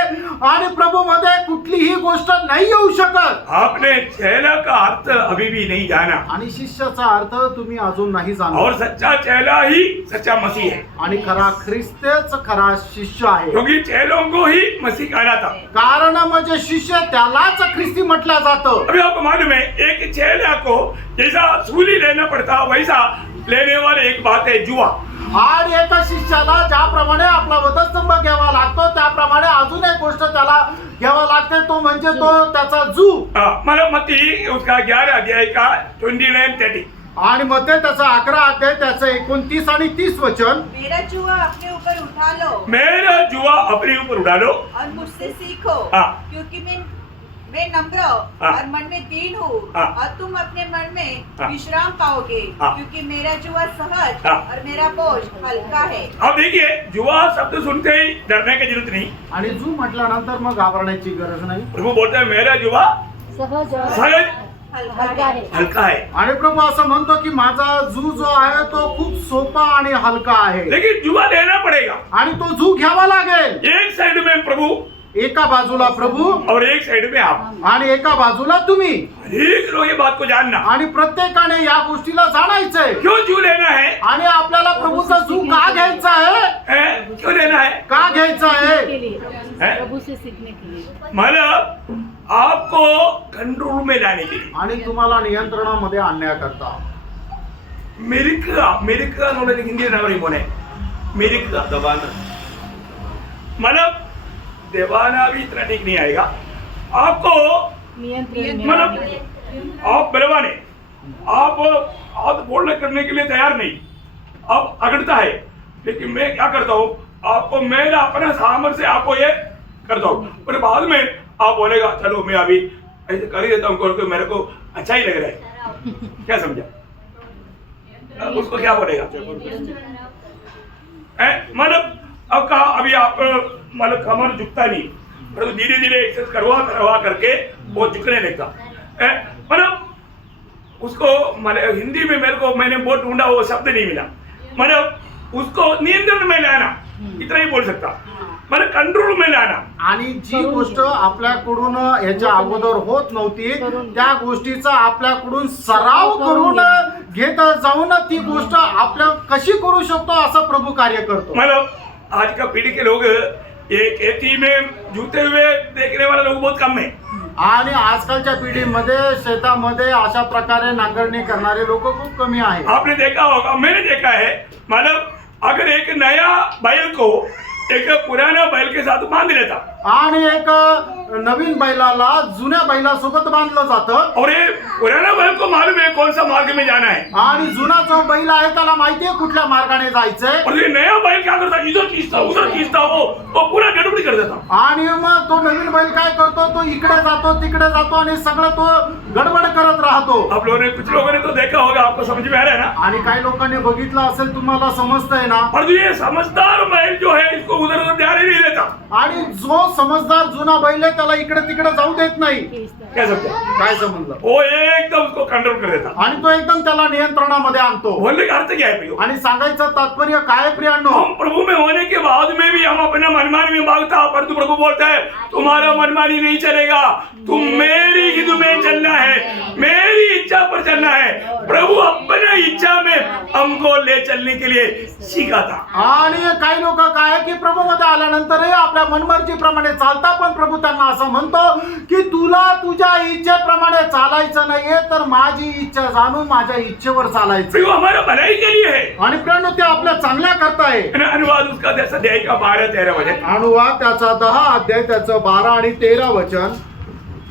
आणि प्रभू मध्ये कुठलीही गोष्ट नाही येऊ शकत. आपने चेला का अर्थ अभी भी नहीं जाना. आणि शिष्याचा अर्थ तुम्ही अजून नाही जाणला. और सच्चा चेला ही सच्चा मसीह है. आणि खरा ख्रिस्तेच खरा शिष्य आहे. क्योंकि चेलों को ही मसीह कहना था. कारण म्हणजे शिष्य त्यालाच ख्रिस्ती म्हटलं जातं. अभी आपको मालूम है एक चेला को जैसा सूली लेना पड़ता वैसा लेने वाले एक बात है जुआ. आणि एका शिष्याला ज्याप्रमाणे आपला वधस्तंभ घ्यावा लागतो त्याप्रमाणे अजून एक गोष्ट त्याला घ्यावा लागते तो म्हणजे तो त्याचा जू. मतलब मत्ती उसका 11 अध्याय का 29-30. आणि मध्ये त्याचा 11 अध्याय त्याचं 29 आणि 30 वचन. मेरा जुआ अपने ऊपर उठा लो मेरा जुआ अपने ऊपर उड़ा लो और मुझसे सीखो, क्योंकि मैं नम्र और मन में दीन हूँ, और तुम अपने मन में विश्राम पाओगे, क्योंकि मेरा जुआ सहज और मेरा बोझ हल्का है. अब देखिए जुआ शब्द सुनते ही डरने की जरूरत नहीं. आणि जू म्हटल्यानंतर मग घाबरण्याची गरज नाही. प्रभु बोलता है मेरा जुआ सहज और सहज हलका है. हल्का है. आणि प्रभू असं म्हणतो की माझा जू जो आहे तो खूप सोपा आणि हलका आहे. लेकिन जुआ लेना पड़ेगा. आणि तो जू घ्यावा लागेल. एक साइड में प्रभु एका बाजूला प्रभू और एक साइड में आप. आणि एका बाजूला तुम्ही. एक लोग ये बात को जानना. आणि प्रत्येकाने या गोष्टीला जाणायचंय. क्यों जू लेना है? आणि आपल्याला प्रभूचा जू का घ्यायचा आहे? क्यों लेना है? का घ्यायचा आहे? के लिए, है? प्रभु से सीखने के लिए. मतलब आपको कंट्रोल में लाने के लिए. आणि तुम्हाला नियंत्रणामध्ये आणण्याकरता. मिल्क नोड़े हिंदी नवरी बोले मिल्क दबाना. मतलब दबाना भी इतना ठीक नहीं आएगा आपको. नियंत्रण में मतलब आप बलवान है, आप बोलने करने के लिए तैयार नहीं, आप अगड़ता है. लेकिन मैं क्या करता हूँ आपको मेरा अपना सामर्थ्य से आपको ये करता हूँ और बाद में आप बोलेगा चलो मैं अभी ऐसे कर ही देता हूँ क्योंकि मेरे को अच्छा ही लग रहा है. क्या समझा? उसको क्या बोलेगा? मतलब अब कहा अभी आप मतलब कमर झुकता नहीं, परंतु धीरे धीरे एक्सरसाइज करवा करके वो झुकने लगता. मतलब उसको मतलब हिंदी में मैंने बहुत ढूंढा वो शब्द नहीं मिला. मतलब उसको नियंत्रण में लाना इतना ही बोल सकता. मतलब कंट्रोल में लाना. आणि जी गोष्ट आपल्याकडून याच्या अगोदर होत नव्हती त्या गोष्टीचा आपल्याकडून सराव करून घेत जाऊन ती गोष्ट आपल्या कशी करू शकतो असं प्रभू कार्य करतो. मतलब आज का पीढ़ी के लोग ये खेती में जूते हुए देखने वाले लोग बहुत कम है. आणि आजकालच्या पिढीमध्ये शेतामध्ये अशा प्रकारे नांगरणी करणारे लोक खूप कमी आहेत. आपने देखा होगा, मैंने देखा है. मतलब अगर एक नया बैल को एक पुराना बैल के साथ बांध लेता आणि एक नवीन बैलाला जुन्या बैलासोबत बांधलं जातं. और ये पुराना बैल को मालूम है कौन सा मार्ग में जाना है आणि जुना जो बैल आहे त्याला माहितीये कुठल्या मार्गाने जायचंय. और ये नया बैल क्या करता इधर खींचता उधर खींचता वो पूरा गड़बड़ी कर देता. आणि मग तो नवीन बैल काय करतो तो इकडे जातो तिकडे जातो आणि सगळं तो गडबड करत राहतो. आप लोगों ने कुछ लोगों ने तो देखा होगा, आपको समझ में आ रहा है ना. आणि काही लोकांनी बघितलं असेल तुम्हाला समजतंय ना. और ये समझदार बैल जो है इसको उधर उधर ध्यान ही नहीं देता. आणि जो समजदार जुना बैल आहे त्याला इकडे तिकडे जाऊ देत नाही. क्या समझा? काय समजलं? वो एकदम उसको कंट्रोल कर देता. आणि तो एकदम त्याला नियंत्रणामध्ये आणतो. बोलने का अर्थ क्या है प्रियो? आणि सांगायचं तात्पर्य काय प्रियांनो? हम प्रभु में होने के बाद में भी हम अपना मनमानी में मांगता, परंतु प्रभु बोलता है तुम्हारा मनमानी नहीं चलेगा, तुम मेरी हिद में चलना है, मेरी इच्छा पर चलना है. प्रभु अपने इच्छा में हमको ले चलने के लिए सिखाता. आणि काही लोक काय की प्रभू मध्ये आल्यानंतरही आपल्या मनमर्जीप्रमाणे चालता, पण प्रभू त्यांना असं म्हणतो की तुला तुझ्या इच्छेप्रमाणे चालायचं नाहीये तर माझी इच्छा जाणून माझ्या इच्छेवर चालायचं. प्रभु हमारा भलाई के लिए है. आणि प्रियांनो ते आपल्या चांगल्या करताय. अनुवाद उसका 10 अध्याय का 12-13 वचन. अनुवाद त्याचा 10 अध्याय त्याचं 12 आणि 13 वचन.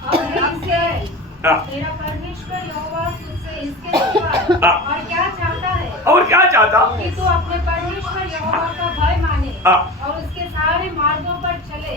तेरा परमेश्वर यहोवा तुझसे इसके सिवा और क्या चाहता है? और क्या चाहता? कि तू अपने परमेश्वर यहोवा का भय माने और उसके सारे मार्गों पर चले,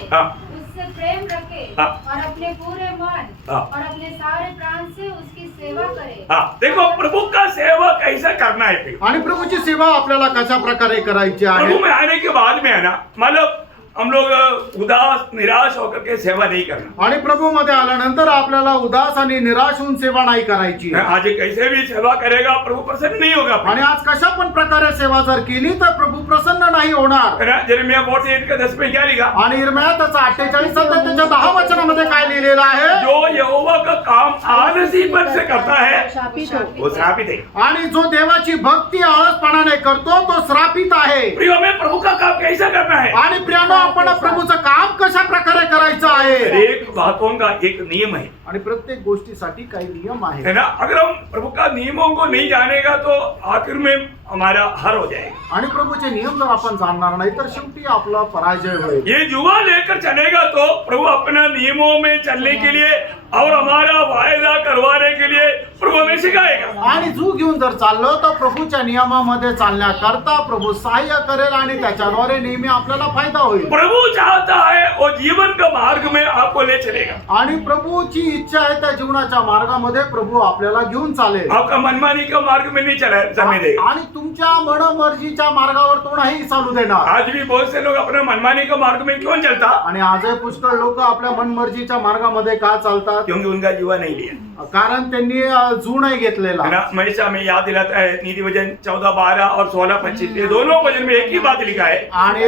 उससे प्रेम रखे हाँ। और अपने पूरे मन हाँ। और अपने सारे प्राण से उसकी सेवा करे। हाँ, देखो प्रभु का सेवा कैसे करना है फिर। आणि प्रभूची सेवा आपल्याला कशा प्रकारे करायची आहे? प्रभु में आने के बाद में है ना, मतलब हम लोग उदास निराश होकर के सेवा नहीं करना। आणि प्रभू मध्ये आल्यानंतर आपल्याला उदास आणि निराश होऊन सेवा नाही करायची. आज कैसे भी सेवा करेगा प्रभु प्रसन्न नहीं होगा। आणि आज कशा पण प्रकारे सेवा जर केली तर प्रभू प्रसन्न नाही होणार. है ना, यिर्मयाह 48:10 में क्या लिखा? आणि यिर्मयाह त्याचा 48 अध्याय त्याच्या 10 वचनामध्ये काय लिहिलेलं आहे? जो यहोवा का काम आलसीपन से करता है शापित हो. वो श्रापित है। आणि जो देवाची भक्ती आळसपणाने करतो तो श्रापित आहे. प्रियो में प्रभु का काम कैसा करना है? आणि प्रियानो, आपण प्रभूचं काम कशा प्रकारे करायचं आहे? एक बातों का एक नियम है, आणि प्रत्येक गोष्टीसाठी काही नियम आहे. है ना। अगर हम प्रभु का नियमों को नहीं जानेगा तो आखिर में हमारा हार हो जाएगा। आणि प्रभूचे नियम जर आपण जाणणार नाही तर शेवटी आपला पराजय होईल. ये जुआ लेकर चलेगा तो प्रभु अपना नियमों में चलने के लिए और हमारा वायदा करवाने के लिए प्रभु हमें सिखाएगा। आणि जू घेऊन जर चाललो तर प्रभूच्या नियमामध्ये चालण्याकरता प्रभू सहाय्य करेल आणि त्याच्याद्वारे नेहमी आपल्याला फायदा होईल. प्रभु चाहता है वो जीवन का मार्ग में आपको ले चलेगा। आणि प्रभूची इच्छा आहे त्या जीवनाच्या मार्गामध्ये प्रभू आपल्याला घेऊन चालेल. आपका मनमानी का मार्ग में नहीं चलने देगा। आणि तुमच्या मनमर्जीच्या मार्गावर तो नाही चालू देणार. आज भी बहुत से लोग अपने मनमानी का मार्ग में क्यों चलता? आणि आजही पुष्कळ लोक आपल्या मनमर्जीच्या मार्गामध्ये का चालतात? क्योंकि उनका जीवा नहीं लिया, कारण त्यांनी जू नाही घेतलेला. है ना। हमेशा में याद दिलाता है नीति वचन 14:12 और 16:25 ये दोनों वचन में एक ही बात लिखा है। आणि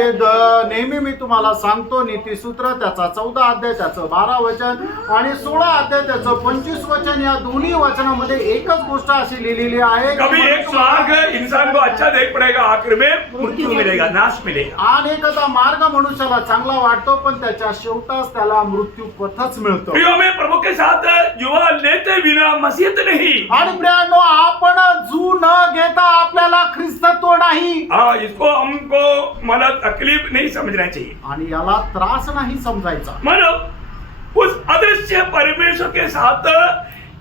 नेहमी मी तुम्हाला सांगतो, नीतिसूत्र त्याचा 14 अध्याय त्याचं 12 वचन आणि 16 अध्याय त्याचं 25 वचन, या दोन्ही वचनामध्ये एकच गोष्ट अशी लिहिलेली आहे. कभी एक मार्ग इंसान को अच्छा देख पड़ेगा, आखिर में मृत्यू मिलेगा, नाश मिलेगा। आणि एखादा मार्ग मनुष्याला चांगला वाटतो पण त्याच्या शेवटास त्याला मृत्यू पथच मिळतो. प्रियो में प्रभु के साथ जुआ लेते बिना मसीहत नहीं। आणि प्रियानो, आपण जू न घेता आपल्याला ख्रिस्तत्व नाही. हाँ, इसको हमको मतलब तकलीफ नहीं समझना चाहिए। आणि याला त्रास नाही समजायचा. मतलब उस अदृश्य परमेश्वर के साथ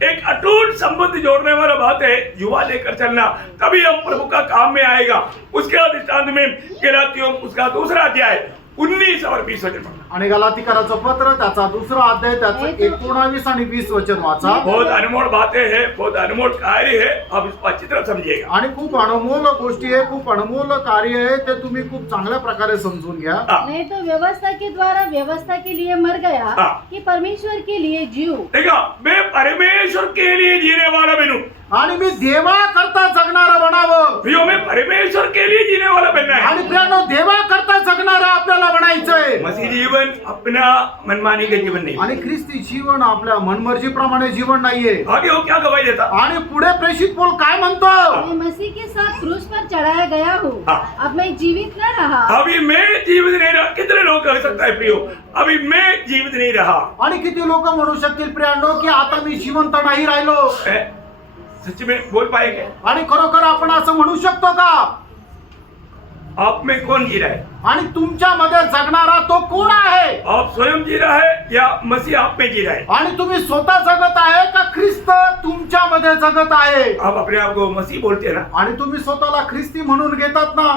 एक अटूट संबंध जोड़ने वाला बात है जुआ लेकर चलना, तभी हम प्रभु का काम में आएगा। उसके दृष्टांत में गलातियों उसका 2 अध्याय 19 और 20 वचन पढ़ना। आणि गलातीकराचं पत्र त्याचा 2 अध्याय त्याचं 19 आणि 20 वचन वाचा. बहुत अनमोल बातें हैं, बहुत अनमोल कार्य है, आप इसको अच्छी तरह समझिएगा। आणि खूप अनमोल गोष्टी आहे, खूप अनमोल कार्य आहे, ते तुम्ही खूप चांगल्या प्रकारे समजून घ्या. नहीं तो व्यवस्था के द्वारा व्यवस्था के लिए मर गया हाँ। कि परमेश्वर के लिए जीव. देखा, मैं परमेश्वर के लिए जीने वाला बनूं। आणि मी देवा करता जगणारा बनावं. प्रियो में परमेश्वर के लिए जीने वाला बनना है। आणि प्रियानो, देवा करता जगणारा आपल्याला बनायचंय. मसीह जीवन अपना मनमानी का जीवन नहीं। आणि ख्रिस्ती जीवन आपल्या मनमर्जीप्रमाणे जीवन नाहीये. आगे वो क्या गवाही देता? आणि पुढे प्रेषित पौल काय म्हणतो? मैं मसीह के साथ क्रूस पर चढ़ाया गया हूँ. हाँ। अब मैं जीवित न रहा. अभी मैं जीवित नहीं रहा। कितने लोग कह सकता है प्रियो, अभी मैं जीवित नहीं रहा? आणि किती लोक म्हणू शकतील प्रियानो की आता मी जिवंत नाही राहिलो? सच में बोल पाएंगे? आणि खरोखर आपण असं म्हणू शकतो का? आप में कौन जी रहा है? आणि तुमच्यामध्ये जगणारा तो कोण आहे? आप स्वयं जी रहा है या मसीह आप में जी रहा है? आणि तुम्ही स्वतः जगत आहे का ख्रिस्त तुमच्यामध्ये जगत आहे? आप अपने आप को मसीह बोलते हैं ना? आणि तुम्ही स्वतःला ख्रिस्ती म्हणून घेतात ना?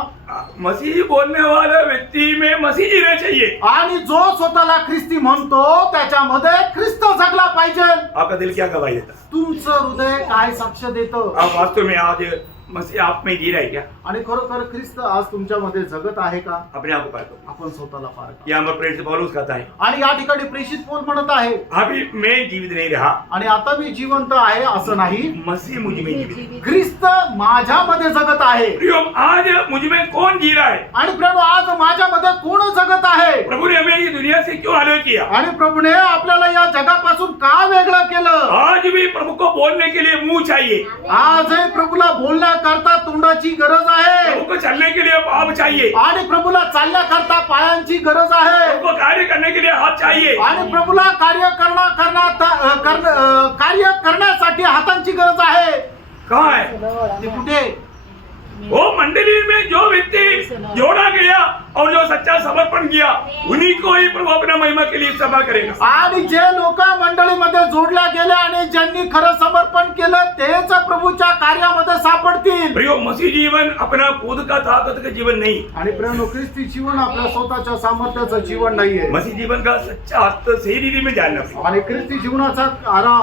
मसीह बोलने वाला व्यक्ति में मसीह जीना चाहिए। आणि जो स्वतःला ख्रिस्ती म्हणतो त्याच्यामध्ये ख्रिस्त जगला पाहिजे. आपका दिल क्या गवाही देता? तुमचं हृदय काय साक्ष देतं? आप वास्तव में आज मसीह आप में जी रहा है क्या? आणि खरोखर ख्रिस्त आज तुमच्यामध्ये जगत आहे का? अपने आप को पार करो। आपण स्वतःला पार करा. यहाँ पर प्रेरित पौलुस कहता है, आणि या ठिकाणी प्रेषित पौल म्हणत आहे, अभी मैं जीवित नहीं रहा, आणि आता मी जिवंत आहे असं नाही, मसीह मुझ में जीवित है। ख्रिस्त माझ्यामध्ये जगत आहे. प्रियो, आज मुझ में कौन जी रहा है? आणि प्रभू, आज माझ्यामध्ये कोण जगत आहे? प्रभु ने हमें ये दुनिया से क्यों अलग किया? आणि प्रभूने आपल्याला या जगापासून का वेगळं केलं? आज भी प्रभु को बोलने के लिए मुंह चाहिए। आजही प्रभूला बोलण्याकरता तोंडाची गरज आहे. प्रभु को चलने के लिए पाव चाहिए। आणि प्रभूला चालण्याकरता पायांची गरज आहे. प्रभु को कार्य करने के लिए हाथ चाहिए। आणि प्रभूला कार्य करण्यासाठी हातांची गरज आहे. कहाँ है? ते कुठे? वो मंडली में जो व्यक्ति जोड़ा गया और जो सच्चा समर्पण किया उन्हीं को ही प्रभु अपना महिमा के लिए इस्तेमाल करेगा। आणि जे लोक मंडळीमध्ये जोडल्या गेले आणि ज्यांनी खरं समर्पण केलं तेच प्रभूच्या कार्यामध्ये सापडतील। प्रियो, मसीह जीवन अपना खुद का ताकत का जीवन नहीं, आणि प्रिय ख्रिस्ती जीवन आपल्या स्वतःच्या सामर्थ्याचं जीवन नाहीये। मसीह जीवन का सच्चा अर्थ सही रीति में जानना पड़ेगा। आणि ख्रिस्ती जीवनाचा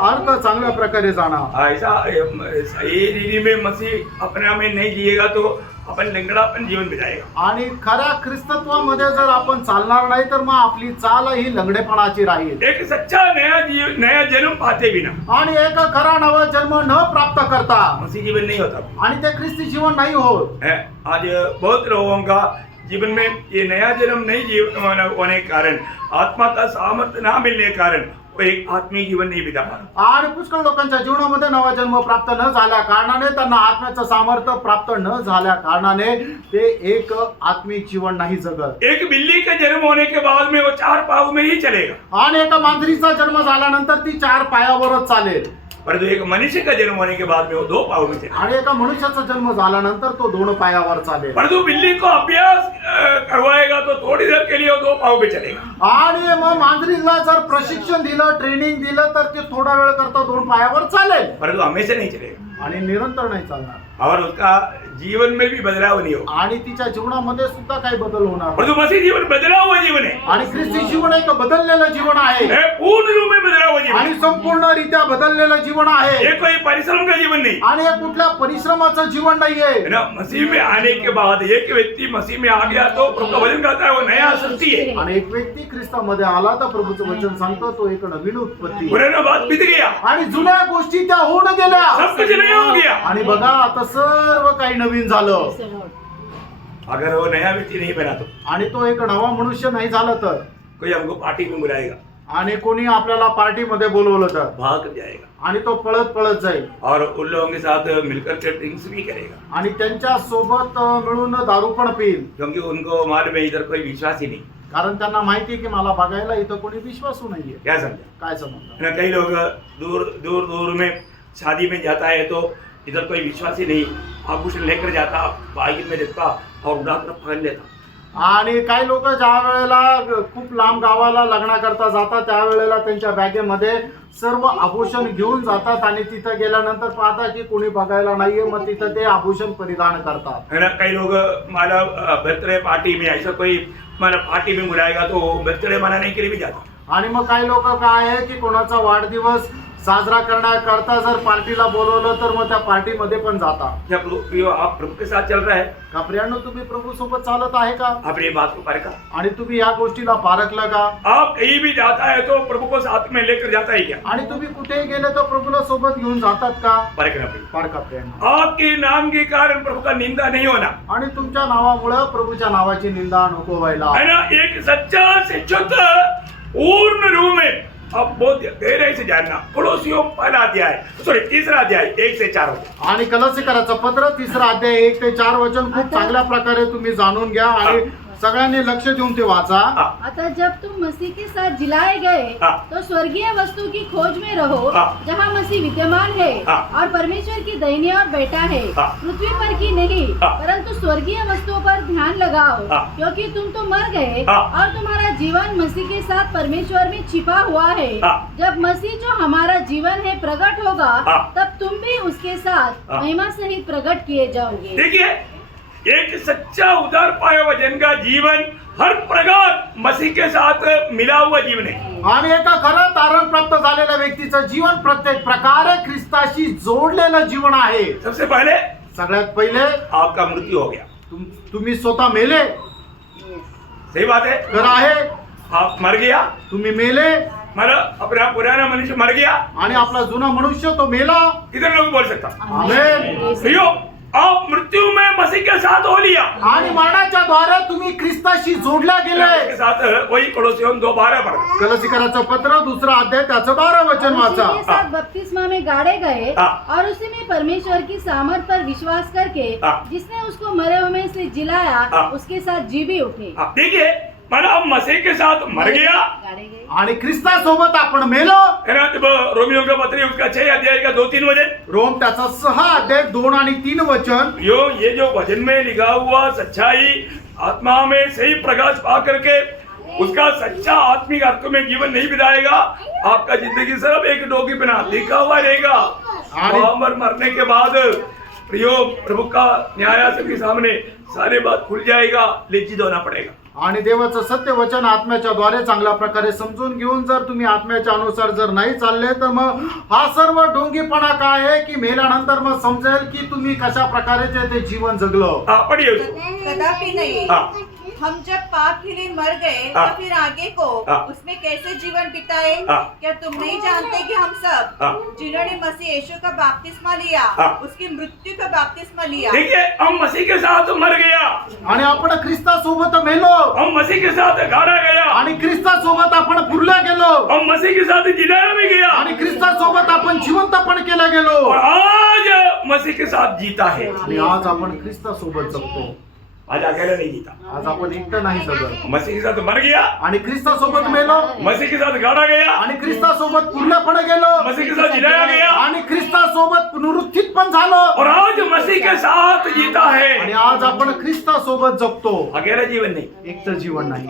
अर्थ चांगल्या प्रकारे जाणा। ऐसा सही रीति में मसीह अपने में नहीं जिएगा तो अपन लंगड़ापन जीवन बिताएगा। आणि खऱ्या ख्रिस्तत्वामध्ये जर आपण चालणार नाही तर मग आपली चाल ही लंगडेपणाची राहील। एक सच्चा नया जन्म पाते बिना आणि एक खरा नवा जन्म न प्राप्त करता मसीह जीवन नहीं होता आणि ते ख्रिस्ती जीवन नाही होत। है। आज बहुत लोगों का जीवन में ये नया जन्म नहीं जीवन होने के कारण, आत्मा का सामर्थ्य ना मिलने के कारण वो एक आत्मीय जीवन नहीं बिता पा। आणि पुष्कळ लोकांच्या जीवनामध्ये नवा जन्म प्राप्त न झाल्या कारणाने, त्यांना आत्म्याचं सामर्थ्य प्राप्त न झाल्या कारणाने ते एक आत्मिक जीवन नाही जगत। एक बिल्ली का जन्म होने के बाद में वो 4 पाँव में ही चलेगा, आणि एका मांजरीचा जन्म झाल्यानंतर ती 4 पायावरच चालेल। परंतु एक मनुष्य का जन्म होने के बाद में वो 2 पाँव में चलेगा। आणि एका मनुष्याचा जन्म झाल्यानंतर तो 2 पायावर चालेल। परंतु बिल्ली को अभ्यास करवाएगा तो थोड़ी देर के लिए वो 2 पाँव पे चलेगा। आणि मग मांजरीला जर प्रशिक्षण दिलं, ट्रेनिंग दिलं तर ते थोडा वेळ करता 2 पायावर चालेल, परंतु हमेशा नहीं चलेगा आणि निरंतर नाही चालणार। और उसका जीवन में भी बदलाव नहीं होगा। आणि तिच्या जीवनामध्ये सुद्धा काही बदल होणार नाही। परंतु मसीह जीवन बदला हुआ जीवन है, आणि ख्रिस्ती जीवन एक बदललेलं जीवन आहे पूर्ण रूप में बदला हुआ जीवन आणि है। संपूर्णरित्या बदललेलं जीवन आहे। ये कोई परिश्रम का जीवन नहीं आणि हे कुठल्या परिश्रमाचं जीवन नाहीये। है ना। मसीह में आने के बाद एक व्यक्ती मसीह में आ गया तो प्रभु का वचन कहता है वो नया सृष्टि है। आणि एक व्यक्ती ख्रिस्तामध्ये आला तर प्रभूचं वचन सांगतो तो एक नवीन उत्पत्ती आहे। पुराना बात बीत गया, आणि जुन्या गोष्टी त्या होऊन गेल्या, सब कुछ नया हो गया। आणि बघा आता सर्व काही नवीन झालं। अगर वो नया व्यक्ति नहीं बना तो आणि तो एक नवा मनुष्य नाही झाला तर कोई हमको पार्टी में बुलाएगा, आणि कोणी आपल्याला पार्टीमध्ये बोलवलं तर भाग जाएगा आणि तो पळत पळत जाईल और उन लोगों के साथ मिलकर के ड्रिंक्स भी करेगा, आणि त्यांच्या सोबत मिळून दारू पण पिईल। क्योंकि उनको मालूम है इधर कोई विश्वास ही नहीं। कारण त्यांना माहिती आहे की मला बघायला इथं कोणी विश्वासू नाहीये। क्या समझा? काय समजलं? है ना। कई लोग दूर दूर में शादी में जाता है तो इधर कोई विश्वास ही नहीं, आभूषण लेकर जाता, बाइक में देखता और उड़ाकर पकड़ लेता। आणि काही लोक ज्या वेळेला खूप लांब गावाला लग्नाकरता जातात त्यावेळेला त्यांच्या बॅगेमध्ये सर्व आभूषण घेऊन जातात आणि तिथं गेल्यानंतर पाहता की कोणी बघायला नाहीये, मग तिथं ते आभूषण परिधान करतात। है ना। कई लोग माला बर्थडे पार्टी में ऐसा कोई माला पार्टी में बुलाएगा तो बर्थडे मनाने के लिए भी जाता। आणि मग काही लोक काय आहे की कोणाचा वाढदिवस साजरा करण्याकरता जर पार्टीला बोलवलं तर मग त्या पार्टीमध्ये पण जातात। क्या प्रियो आप प्रभु के साथ चल रहा है? का प्रियांनो तुम्ही प्रभू सोबत चालत आहे का? आपने बात को परखा? आणि तुम्ही या गोष्टीला पारखलं का? आप कहीं भी जाता है तो प्रभु को साथ में लेकर जाता है क्या? आणि तुम्ही कुठेही गेले तर प्रभूला सोबत घेऊन जातात का? परखना पड़ेगा। पारखा प्रियांनो। आपके नाम के कारण प्रभु का निंदा नहीं होना, आणि तुमच्या नावामुळे प्रभूच्या नावाची निंदा नको व्हायला। है ना। एक सच्चा से शुद्ध पूर्ण रूप में आप बहुत गहराई से जानना। पड़ोसियों पहला अध्याय, सॉरी 3रा अध्याय 1 से 4 होते। आणि कलसीकराचं पत्र 3रा अध्याय 1 ते 4 वचन खूप चांगल्या प्रकारे तुम्ही जाणून घ्या आणि सगळ्यांनी लक्ष देऊन ते वाचा। अतः जब तुम मसीह के साथ जिलाए गए तो स्वर्गीय वस्तु की खोज में रहो जहाँ मसीह विद्यमान है और परमेश्वर की दाहिनी ओर बैठा है। पृथ्वी पर की नहीं परंतु स्वर्गीय वस्तुओं पर ध्यान लगाओ, क्योंकि तुम तो मर गए और तुम्हारा जीवन मसीह के साथ परमेश्वर में छिपा हुआ है। जब मसीह जो हमारा जीवन है प्रकट होगा तब तुम भी उसके साथ महिमा सहित प्रकट किए जाओगे। देखिए, एक सच्चा उदार पाया हुआ जन का जीवन हर प्रकार मसीह के साथ मिला हुआ जीवन है। आणि एका खरं तारण प्राप्त झालेल्या व्यक्तीचं जीवन प्रत्येक प्रकारे ख्रिस्ताशी जोडलेलं जीवन आहे। सबसे पहले सगळ्यात पहिले आपका मृत्यू हो गया, तुम्ही स्वतः मेले, सही बात है। खरं आहे, आप मर गया, तुम्ही मेले मतलब अपना पुराना मनुष्य मर गया आणि आपला जुना मनुष्य तो मेला। कितने लोग बोल सकता? आमेन। प्रियो, आप मृत्यु में मसीह के साथ हो लिया आणि मरणाच्या द्वारे तुम्ही ख्रिस्ताशी जोडल्या उसके गेले। साथ वही पड़ोसियों 2:12 पढ़। कलसीकराचं पत्र 2रा अध्याय त्याचं 12 वचन उसी के वाचा। साथ बपतिस्मा में गाड़े गए और उसी में परमेश्वर की सामर्थ पर विश्वास करके जिसने उसको मरे हुए में से जिलाया उसके साथ जी भी उठे। देखिए, मतलब अब मसीह के साथ मर गया गाड़े गए आणि ख्रिस्तासोबत आपण मेलो। है ना। जब रोमियो का पत्र उसका 6 अध्याय का 2-3 वचन, रोम त्याचा 6 अध्याय 2 आणि 3 वचन। ये जो वचन में लिखा हुआ सच्चाई आत्मा में सही प्रकाश पा करके उसका सच्चा आत्मिक अर्थ में जीवन नहीं बिताएगा, आपका जिंदगी सिर्फ एक डोगी बिना लिखा हुआ रहेगा। वहां पर मरने के बाद प्रभु का न्यायासन के सामने सारी बात खुल जाएगा, लज्जित होना पड़ेगा। आणि देवाचं सत्य वचन आत्म्याच्या द्वारे चांगल्या प्रकारे समजून घेऊन जर तुम्ही आत्म्याच्या अनुसार जर नाही चालले तर मग हा सर्व ढोंगीपणा काय आहे की मेल्यानंतर मग समजेल की तुम्ही कशा प्रकारे ते जीवन जगलं। पढ़िए कदापि नहीं। हम जब पाप के लिए मर गए तो फिर आगे को उसमें कैसे जीवन बिताए? क्या तुम नहीं जानते कि हम सब जिन्होंने मसीह यीशु का बपतिस्मा लिया उसकी मृत्यू का बपतिस्मा लिया? ठीक है, हम मसीह के साथ मर गया आणि आपण ख्रिस्तासोबत मेलो, हम मसीह के साथ गाड़ा गया आणि ख्रिस्तासोबत आपण पुरल्या गेलो, हम मसीह के साथ जिलाया में गया आणि ख्रिस्तासोबत आपण जिवंतपण केलं गेलो, और आज मसीह के साथ जीता है। आणि आज आपण ख्रिस्तासोबत जगतो। आज अकेला नहीं जीता, आज आपण एकटं नाही जगत, मसीह के साथ मर गया, आणि ख्रिस्तासोबत मेलो, मसीह के साथ गाड़ा गया, आणि ख्रिस्तासोबत पुरल्यापण गेलो, मसीह के साथ जिलाया गया आणि ख्रिस्तासोबत पुनरुत्थित पण झालो, और आज मसीह के साथ जीता है। आणि आज आपण ख्रिस्तासोबत जगतो। अकेला जीवन नहीं, एकटं जीवन नाही,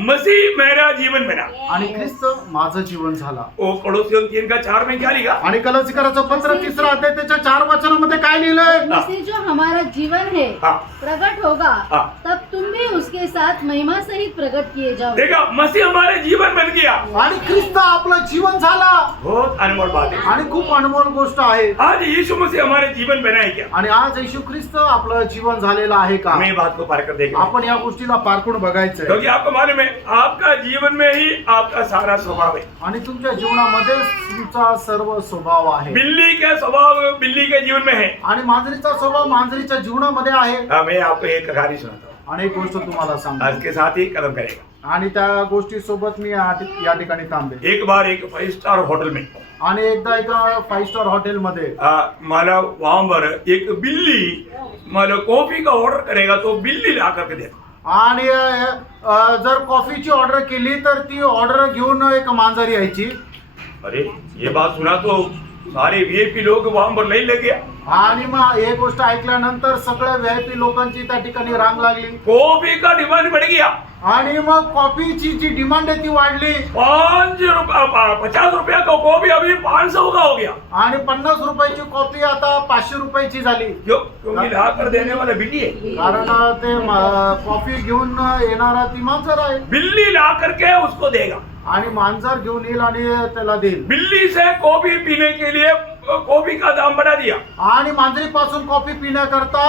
मसीह मेरा जीवन बना। आणि ख्रिस्त माझं जीवन झाला। वो कोलोसियों 3:4 में क्या लिखा? आणि कलसीकराचं पत्र 3 अध्याय त्याच्या 4 वचनामध्ये काय लिहिलंय? मसीह जो हमारा जीवन है हाँ। प्रकट होगा हाँ। तब तुम भी उसके साथ महिमा सहित प्रकट किए जाओ। देखा, मसीह हमारे जीवन बन गया, आणि ख्रिस्त आपलं जीवन झाला। बहुत अनमोल बात है। आणि खूप अनमोल गोष्ट आहे। आज यीशु मसीह हमारे जीवन बना है क्या? आणि आज येशू ख्रिस्त आपलं जीवन झालेलं आहे का? हमें बात को पार कर देखना, आपण या गोष्टीला पारखून बघायचंय। क्योंकि आपको मालूम है आपका जीवन में ही आपका सारा स्वभाव है। आणि तुमच्या जीवनामध्ये तुमचा सर्व स्वभाव आहे। बिल्ली का स्वभाव बिल्ली के जीवन में है। आणि मांजरीचा स्वभाव मांजरीच्या जीवनामध्ये आहे। मैं आपको एक कहानी सुनाता हूँ, आणि एक गोष्ट तुम्हाला सांगतो, आज के साथ ही कदम करेगा। आणि त्या गोष्टी सोबत मी या ठिकाणी थांबे। एक बार एक 5 स्टार होटल में आणि एकदा एका 5 स्टार हॉटेलमध्ये मला वहां पर एक बिल्ली मला कॉफी का ऑर्डर करेगा तो बिल्ली ला करके देगा। आणि जर कॉफीची ऑर्डर केली तर ती ऑर्डर घेऊन एक मांजर यायची। अरे ये बात सुना तो सारे वीआईपी लोग वहां पर नहीं लगे। आणि मग हे गोष्ट ऐकल्यानंतर सगळ्या व्हीआयपी लोकांची त्या ठिकाणी रांग लागली। कॉफी का डिमांड बढ़ गया आणि मग कॉफीची जी डिमांड आहे ती वाढली। 50 रुपया का कॉफी अभी 500 का हो गया। आणि 50 रुपयाची कॉफी आता 500 रुपयाची झाली। क्योंकि ला कर देने वाला बिल्ली है, कारण ते कॉफी घेऊन येणारा ती मांजर आहे। बिल्ली ला करके उसको देगा आणि मांजर घेऊन येईल आणि त्याला देईल। बिल्ली से कॉफी पीने के लिए कॉफी का दाम बढ़ा दिया आणि मांजरीपासून कॉफी पिण्याकरता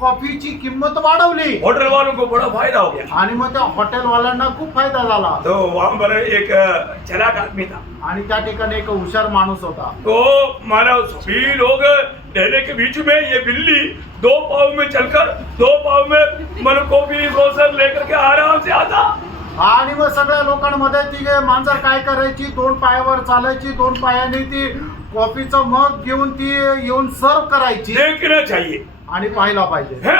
कॉफीची किंमत वाढवली। होटल वालों को बड़ा फायदा हो गया। आणि मग त्या हॉटेलवाल्यांना खूप फायदा झाला। तो वहां पर एक चलाक आदमी था, आणि त्या ठिकाणी एक हुशार माणूस होता। तो मानो सभी लोग रहने के बीच में ये बिल्ली 2 पाव में चलकर 2 पाव में मन कॉफी रोसर लेकर के आराम से आता। आणि मग सगळ्या लोकांमध्ये ती मांजर काय करायची, 2 पायावर चालायची, 2 पायाने ती कॉफीचं मग घेऊन ती येऊन सर्व करायची। देखना चाहिए आणि पाहायला पाहिजे है,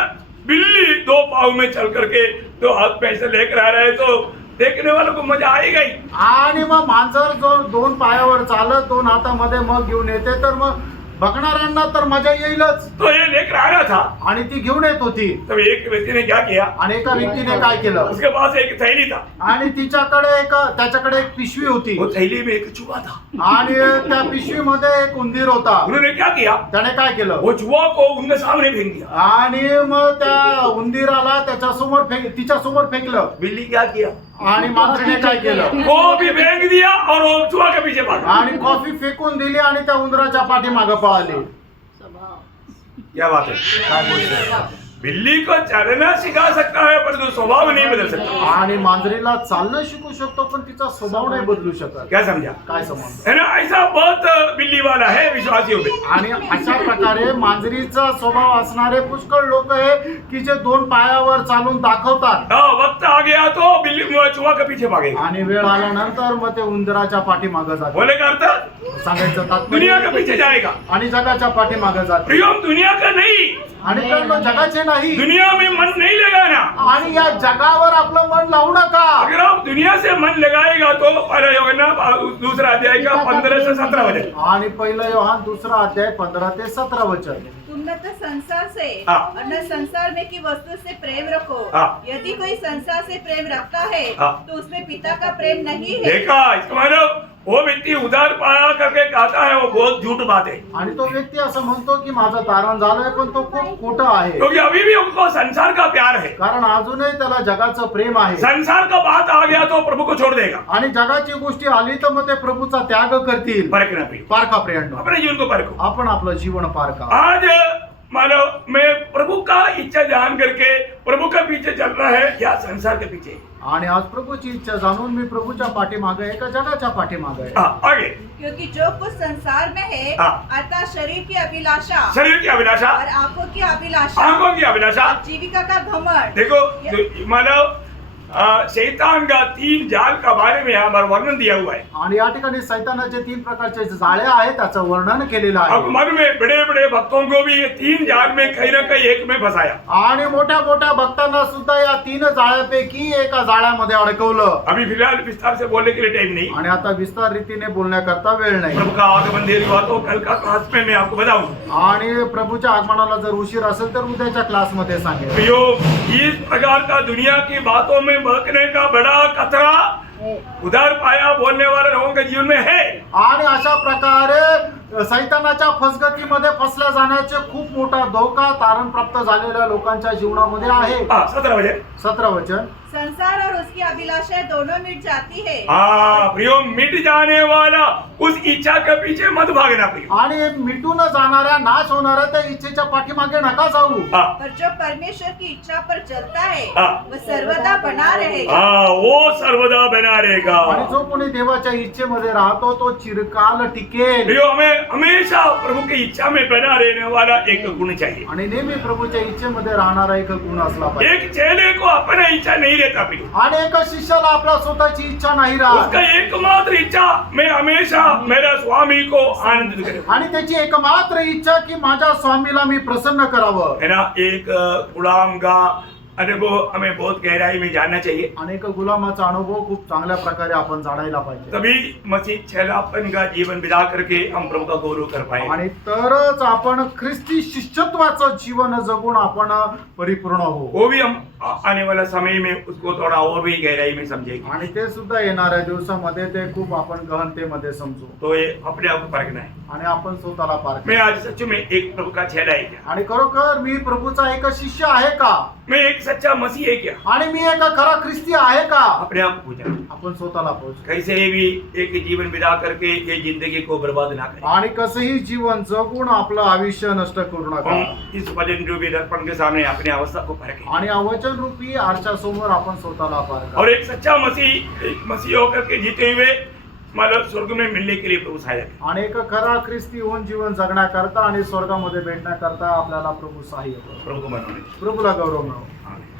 बिल्ली 2 पाव में चल करके 2 हाथ पैसे लेकर आ रहा है तो देखने वालों को मजा आएगा ही। आणि मग मांजर जो 2 पायावर चालत 2 हातामध्ये मग घेऊन येते तर मग बघणाऱ्यांना तर मजा येईलच। तो ये लेकर आ रहा था, आणि ती घेऊन येत होती। तब एक व्यक्ति ने क्या किया, आणि एका व्यक्तीने काय केलं, उसके पास एक थैली था, आणि त्याच्याकडे एक पिशवी होती। वो थैली में एक चूहा था, आणि त्या पिशवीमध्ये एक उंदीर होता। उन्होंने क्या किया, त्याने काय केलं, वो चूहा को उनके सामने फेंक दिया। आणि मग त्या उंदीराला तिच्या समोर फेकलं। बिल्ली क्या किया, आणि मांजरीने काय केलं, वो भी फेंक दिया और वो चूहा के पीछे भागा। आणि कॉफी फेकून दिली आणि त्या उंदराच्या पाठीमागे पळाली। क्या बात है, काय बोलतोय? बिल्ली को चलना सिखा सकता है परंतु स्वभाव नहीं बदल सकता। आणि मांजरीला चालणं शिकू शकतो पण तिचा स्वभाव नाही बदलू शकत। क्या समझा, काय समजलं? है ना, ऐसा बहुत बिल्ली वाला है विश्वासियों में। आणि अशा प्रकारे मांजरीचा स्वभाव असणारे पुष्कळ लोक आहे की जे 2 पायावर चालून दाखवतात। वक्त आ गया तो बिल्ली चूहा के पीछे भागेगा। आणि वेळ आल्यानंतर मग ते उंदराच्या पाठीमागे जातात। बोले का अर्थ, सांगायचं तात्पर्य दुनिया के पीछे जाएगा। आणि जगाच्या पाठीमागे जातात। प्रियम दुनिया का नहीं, आणि प्रियांनो, जगाचे नाही दुनिया में मन नहीं लगाना। आणि या जगावर आपलं मन लावू नका. अगर आप दुनिया से मन लगाएगा तो पहला यूहन्ना दूसरा अध्याय का 15 से 17 वचन। आणि पहिलं योहान 2 अध्याय 15 ते 17 वचन. तुम न तो संसार से हाँ। और न संसार में की वस्तु से प्रेम रखो। हाँ। यदि कोई संसार से प्रेम रखता है हाँ। तो उसमें पिता का प्रेम नहीं है। देखा, इसका मतलब वो व्यक्ति उधार पाया करके कहता है, वो बहुत झूठ बात है, आणि तो व्यक्ती असं म्हणतो की माझं तारण झालंय, पण तो खूप खोटं आहे. क्योंकि अभी भी उनको संसार का प्यार है। कारण अजूनही त्याला जगाचं प्रेम आहे. संसार का बात आ गया तो प्रभु को छोड़ देगा। आणि जगाची गोष्टी आली तर मग ते प्रभूचा त्याग करतील. परखना प्रिय, पारखा प्रियांनो, अपने जीवन को परखो। आपण आपलं जीवन पारखा. आज मानो मैं प्रभु का इच्छा जान करके प्रभु के पीछे चल रहा है या संसार के पीछे? आणि आज प्रभूची इच्छा जाणून मी प्रभूच्या पाठीमागे आहे का जगाच्या पाठीमागे आहे? आगे क्योंकि जो कुछ संसार में है हाँ। अर्थात शरीर की अभिलाषा शरीर की अभिलाषा, और आंखों की अभिलाषा, आंखों की अभिलाषा, और जीविका का घमंड। देखो मानो शैतान का 3 जाल का बारे में यहाँ पर वर्णन दिया हुआ है। आणि या ठिकाणी सैतानाचे 3 प्रकारचे जाळे आहेत त्याचं वर्णन केलेलं अब आहे. मन में बड़े बड़े भक्तों को भी ये 3 जाल में कहीं ना कहीं एक में फंसाया। आणि मोठ्या मोठ्या भक्तांना सुद्धा या 3 जाळ्यापैकी एका जाळ्यामध्ये अडकवलं. अभी फिलहाल विस्तार से बोलने के लिए टाइम नहीं, आणि आता विस्तार रीतीने बोलण्याकरता वेळ नाही. प्रभु का आगमन देर हुआ तो कल का क्लास में मैं आपको बताऊं। आणि प्रभूच्या आगमनाला जर उशीर असेल तर उद्याच्या क्लासमध्ये सांगेल. प्रियो, इस प्रकार का दुनिया की बातों में बहकने का बड़ा खतरा उधार पाया बोलने वाले लोगों के जीवन में है। आणि अशा प्रकारे सैतानाच्या फसगतीमध्ये फसल्या जाण्याचे खूप मोठा धोका तारण प्राप्त झालेल्या लोकांच्या जीवनामध्ये आहे. 17 बजे 17 वचन. संसार और उसकी अभिलाषाएं दोनों मिट जाती है। प्रियो, मिट जाने वाला उस इच्छा के पीछे मत भागना प्रियो। आणि मिटून जाणाऱ्या नाश होणाऱ्या त्या इच्छेच्या पाठीमागे नका जाऊ. पर जो परमेश्वर की इच्छा पर चलता है हाँ। वह सर्वदा बना रहेगा। वो सर्वदा बना रहेगा। आणि जो कोणी देवाच्या इच्छेमध्ये राहतो तो चिरकाल टिकेल. प्रियो, हमें हमेशा प्रभु की इच्छा में बना रहने वाला एक गुण चाहिए। आणि नेहमी प्रभूच्या इच्छेमध्ये राहणारा एक गुण असला पाहिजे. एक चेले को अपना इच्छा नहीं रहता प्रियो, आणि एका शिष्याला आपल्या स्वतःची इच्छा नाही राहत. उसका एकमात्र इच्छा मैं हमेशा मेरा स्वामी को आनंदित करूं, आणि त्याची एकमात्र इच्छा की माझ्या स्वामीला मी प्रसन्न करावं. है ना। एक गुलाम का अनुभव हमें बहुत गहराई में जानना चाहिए, अनेक गुलामाचा अनुभव खूप चांगल्या प्रकारे आपण जाणायला पाहिजे. तभी मसीह छैलापन का जीवन बिता करके हम प्रभु का गौरव कर पाए। आणि तरच आपण ख्रिस्ती शिष्यत्वाचं जीवन जगून आपण परिपूर्ण होऊ. वो भी हम आने वाला समय में उसको थोड़ा और भी गहराई में समझेंगे। आणि ते सुद्धा येणाऱ्या दिवसामध्ये ते खूप आपण गहनतेमध्ये समजू. तो ये अपने आप को परखना है। आणि आपण स्वतःला पारखू. मैं आज सच में एक प्रभु का चेला है क्या? आणि खरोखर मी प्रभूचा एक शिष्य आहे का? मैं एक सच्चा मसीह है क्या? आणि मी एक खरा ख्रिस्ती आहे का? अपने आप को पूछा। आपण स्वतःला पोहोच. कैसे भी एक जीवन बिता करके ये जिंदगी को बर्बाद ना करें। आणि कसंही जीवन जगून आपलं आयुष्य नष्ट करू नका. हम इस वचन रूपी दर्पण के सामने अपनी अवस्था को परखें आणि वचन रूपी आरच्या समोर आपण स्वतःला पारखा. और एक सच्चा मसीह होकर के जीते हुए मतलब स्वर्ग में मिलने के लिए प्रभु सहायक है। आणि एक खरा ख्रिस्ती होऊन जीवन जगण्याकरता आणि स्वर्गामध्ये भेटण्याकरता आपल्याला प्रभू सहाय्य करो. प्रभु को मनवाने। प्रभूला गौरव मिळो. आमीन।